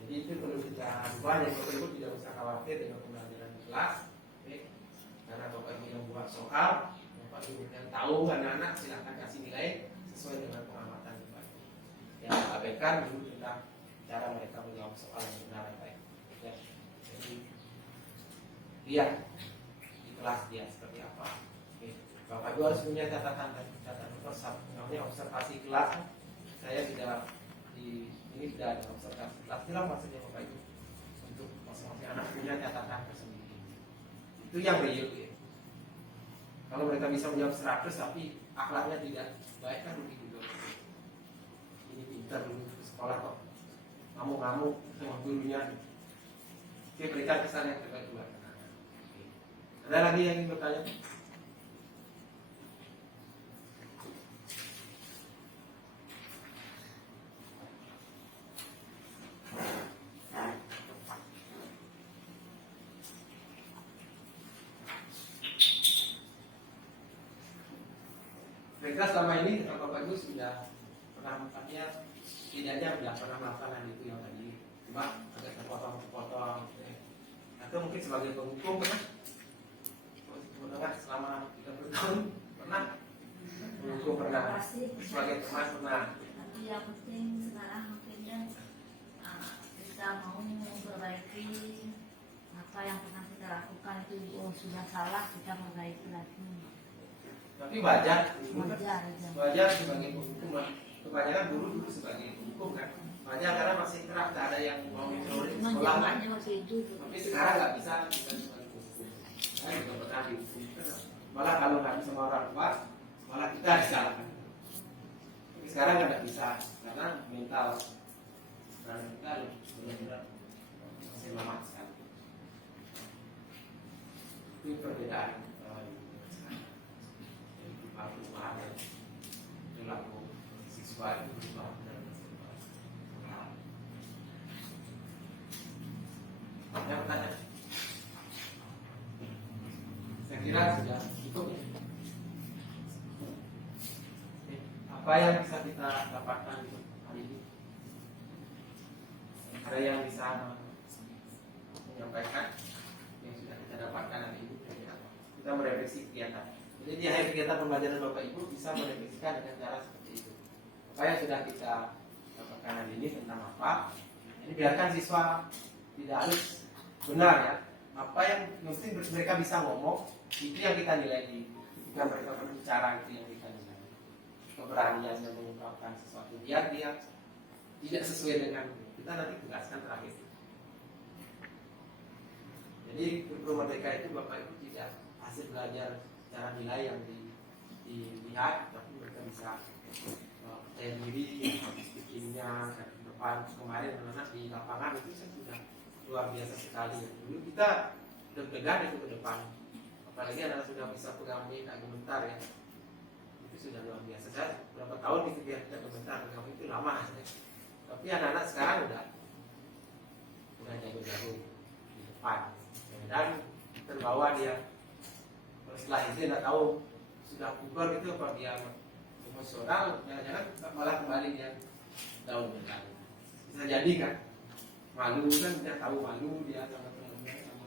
Jadi itu perlu kita ubah. Yang Bapak Ibu tidak usah khawatir dengan pembelajaran di kelas. Oke. Karena Bapak Ibu yang buat soal, Bapak Ibu yang tahu anak-anak silakan kasih nilai sesuai dengan pengamatan Bapak Ibu. Yang abaikan dulu tentang cara mereka menjawab soal yang benar yang baik. Ya. Jadi lihat di kelas dia seperti apa. Oke. Bapak Ibu harus punya catatan namanya observasi kelas. Saya tidak ini tidak ada observasi kelas. Itulah maksudnya Bapak Ibu untuk masing-masing anak punya catatan tersendiri. Itu yang real ya. Kalau mereka bisa menjawab 100 tapi akhlaknya tidak baik kan rugi juga. Ini pintar dulu ke sekolah kok ngamuk-ngamuk sama gurunya. Oke, berikan kesan yang terbaik buat anak-anak. Ada lagi yang ingin bertanya? Mereka selama ini Bapak Ibu sudah pernah setidaknya sudah pernah melakukan itu yang tadi, cuma agak terpotong. Atau mungkin sebagai penghukum pernah? Selama 30 tahun pernah? Penghukum pernah? Sebagai teman pernah? Tapi yang penting sekarang mungkinnya kita mau memperbaiki apa yang pernah kita lakukan itu sudah salah, kita perbaiki lagi. Tapi wajar sebagai penghukum. Kebanyakan dulu sebagai penghukum kan. Wajar karena masih kerap tak ada yang mau mencuri sekolah kan. Tapi sekarang nggak bisa kita sebagai penghukum. Saya juga pernah dihukum. Malah kalau nggak bisa sama orang tua, malah kita disalahkan. Tapi sekarang nggak bisa karena mental dan kita benar-benar masih lemah sekali. Itu perbedaan. Perilaku siswa itu berubah. Ada pertanyaan? Saya kira sudah cukup ya. Apa yang bisa kita dapatkan hari ini? Ada yang bisa menyampaikan yang sudah kita dapatkan hari ini? Kita merevisi kegiatan. Jadi di akhir kegiatan pembelajaran Bapak Ibu bisa merevisikan dengan cara seperti itu. Apa yang sudah kita dapatkan hari ini tentang apa? Ini biarkan siswa tidak harus benar ya. Apa yang mesti mereka bisa ngomong itu yang kita nilai ketika mereka berbicara, itu yang kita nilai. Keberaniannya mengungkapkan sesuatu biar dia tidak sesuai dengan kita nanti tegaskan terakhir. Jadi guru merdeka itu Bapak Ibu tidak hasil belajar secara nilai yang dilihat, tapi mereka bisa percaya diri, bikinnya ke depan. Kemarin anak-anak di lapangan itu sudah luar biasa sekali. Dulu kita deg-degan itu ke depan, apalagi anak sudah bisa pegang mic agak bentar ya, itu sudah luar biasa. Saya berapa tahun itu biar tidak bentar, pegang itu lama ya. Tapi anak-anak sekarang udah jago-jago di depan dan terbawa dia. Setelah itu tidak tahu sudah puber gitu apa dia emosional, jangan-jangan malah kembali dia tahun yang lalu. Bisa jadi kan malu kan, dia tahu malu dia sama temannya sama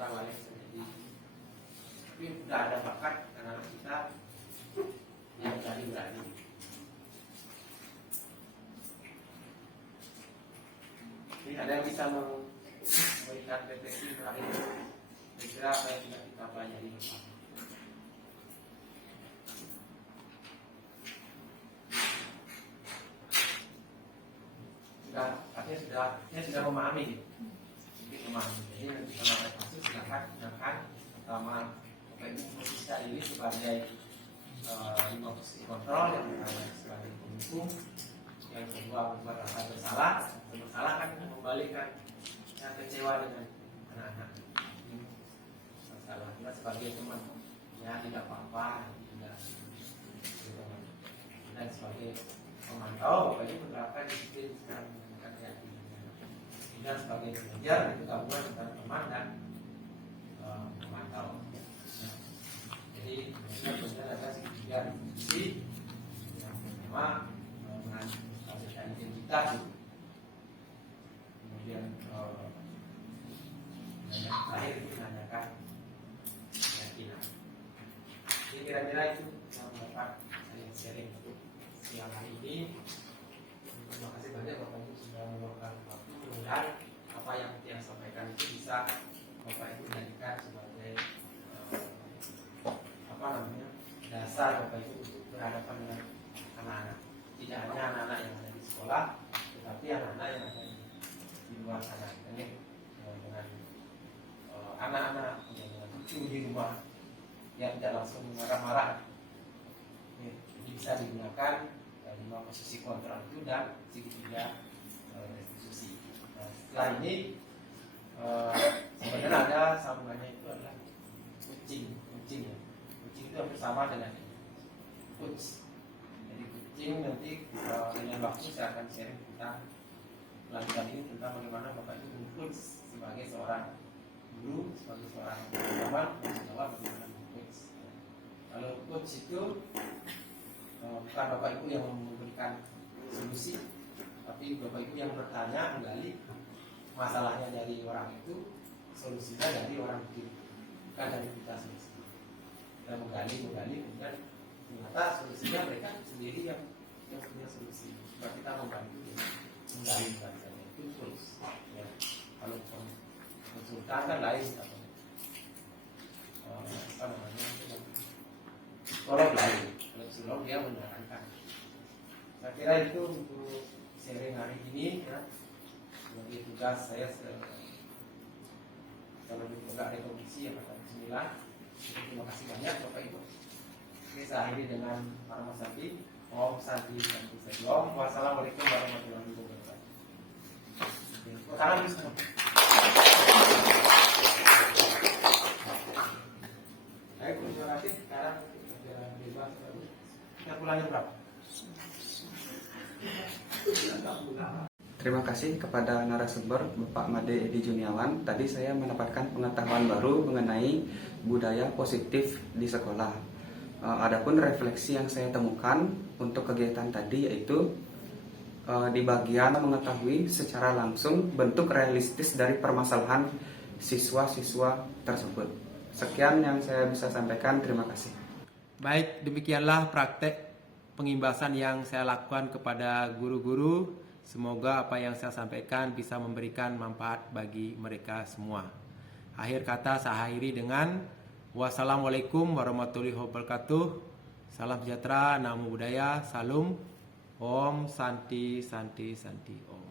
orang lain bisa jadi. Tapi sudah ada bakat anak-anak kita yang berani. Ini ada yang bisa memberikan deteksi terakhir kira-kira apa yang tidak kita pelajari bersama. Artinya sudah memahami, Jadi nanti kalau ada kasus silakan pertama kita ini sebagai posisi kontrol, yang pertama sebagai pendukung, yang kedua membuat rasa bersalah kan membalikan yang kecewa dengan anak-anak. Ini masalah kita sebagai teman, ya tidak apa-apa, tidak. Dan sebagai pemantau, Bapak Ibu menerapkan disiplin sekarang menggunakan keyakinan. Dan sebagai pengajar itu gabungan antara teman dan pemantau. Jadi benar-benar ada tiga sisi. Yang pertama menghasilkan identitas, kemudian terakhir itu menanyakan keyakinan. Jadi kira-kira itu yang dapat saya sharing untuk siang hari ini. Terima kasih banyak Bapak Ibu sudah meluangkan waktu. Mudah-mudahan apa yang saya sampaikan itu bisa Bapak Ibu jadikan sebagai dasar Bapak Ibu untuk berhadapan dengan anak-anak. Tidak hanya anak-anak yang ada di sekolah, tetapi anak-anak yang ada di luar sana. Ini dengan anak-anak yang cucu di rumah yang tidak langsung marah-marah. Ini bisa digunakan lima posisi kontrol itu dan segitiga restitusi. Nah, setelah ini sebenarnya ada sambungannya, itu adalah kucing ya. Kucing itu hampir sama dengan coach. Jadi kucing nanti dengan waktu saya akan sharing tentang pelajaran ini tentang bagaimana Bapak Ibu coach sebagai seorang guru, sebagai seorang kawan, bagaimana coach. Kalau coach itu bukan Bapak Ibu yang memberikan solusi, tapi Bapak Ibu yang bertanya, menggali masalahnya dari orang itu, solusinya dari orang itu, bukan dari kita sendiri. Kita menggali, kemudian ternyata solusinya mereka sendiri yang punya solusi. Coba kita membantu menggali bahasanya itu terus. Ya. Kalau konsultan kan lain, apa namanya? Psikolog lain. Kalau psikolog dia menyarankan. Saya kira itu untuk sharing hari ini ya. Sebagai tugas saya sebagai pegawai komisi yang akan sembilan. Terima kasih banyak Bapak Ibu. Ini saya akhiri dengan Parama Santi. Om Santi Santi Santi. Om. Wassalamualaikum warahmatullahi wabarakatuh. Salam semua. Baik, terima kasih. Sekarang bebas. Kita pulangnya berapa? Terima kasih kepada narasumber Bapak Made Edi Juniawan. Tadi saya mendapatkan pengetahuan baru mengenai budaya positif di sekolah. Adapun refleksi yang saya temukan untuk kegiatan tadi yaitu di bagian mengetahui secara langsung bentuk realistis dari permasalahan siswa-siswa tersebut. Sekian yang saya bisa sampaikan. Terima kasih. Baik, demikianlah praktek pengimbasan yang saya lakukan kepada guru-guru. Semoga apa yang saya sampaikan bisa memberikan manfaat bagi mereka semua. Akhir kata saya akhiri dengan wassalamualaikum warahmatullahi wabarakatuh. Salam sejahtera, namo buddhaya, salam, om, santi, santi, santi, om.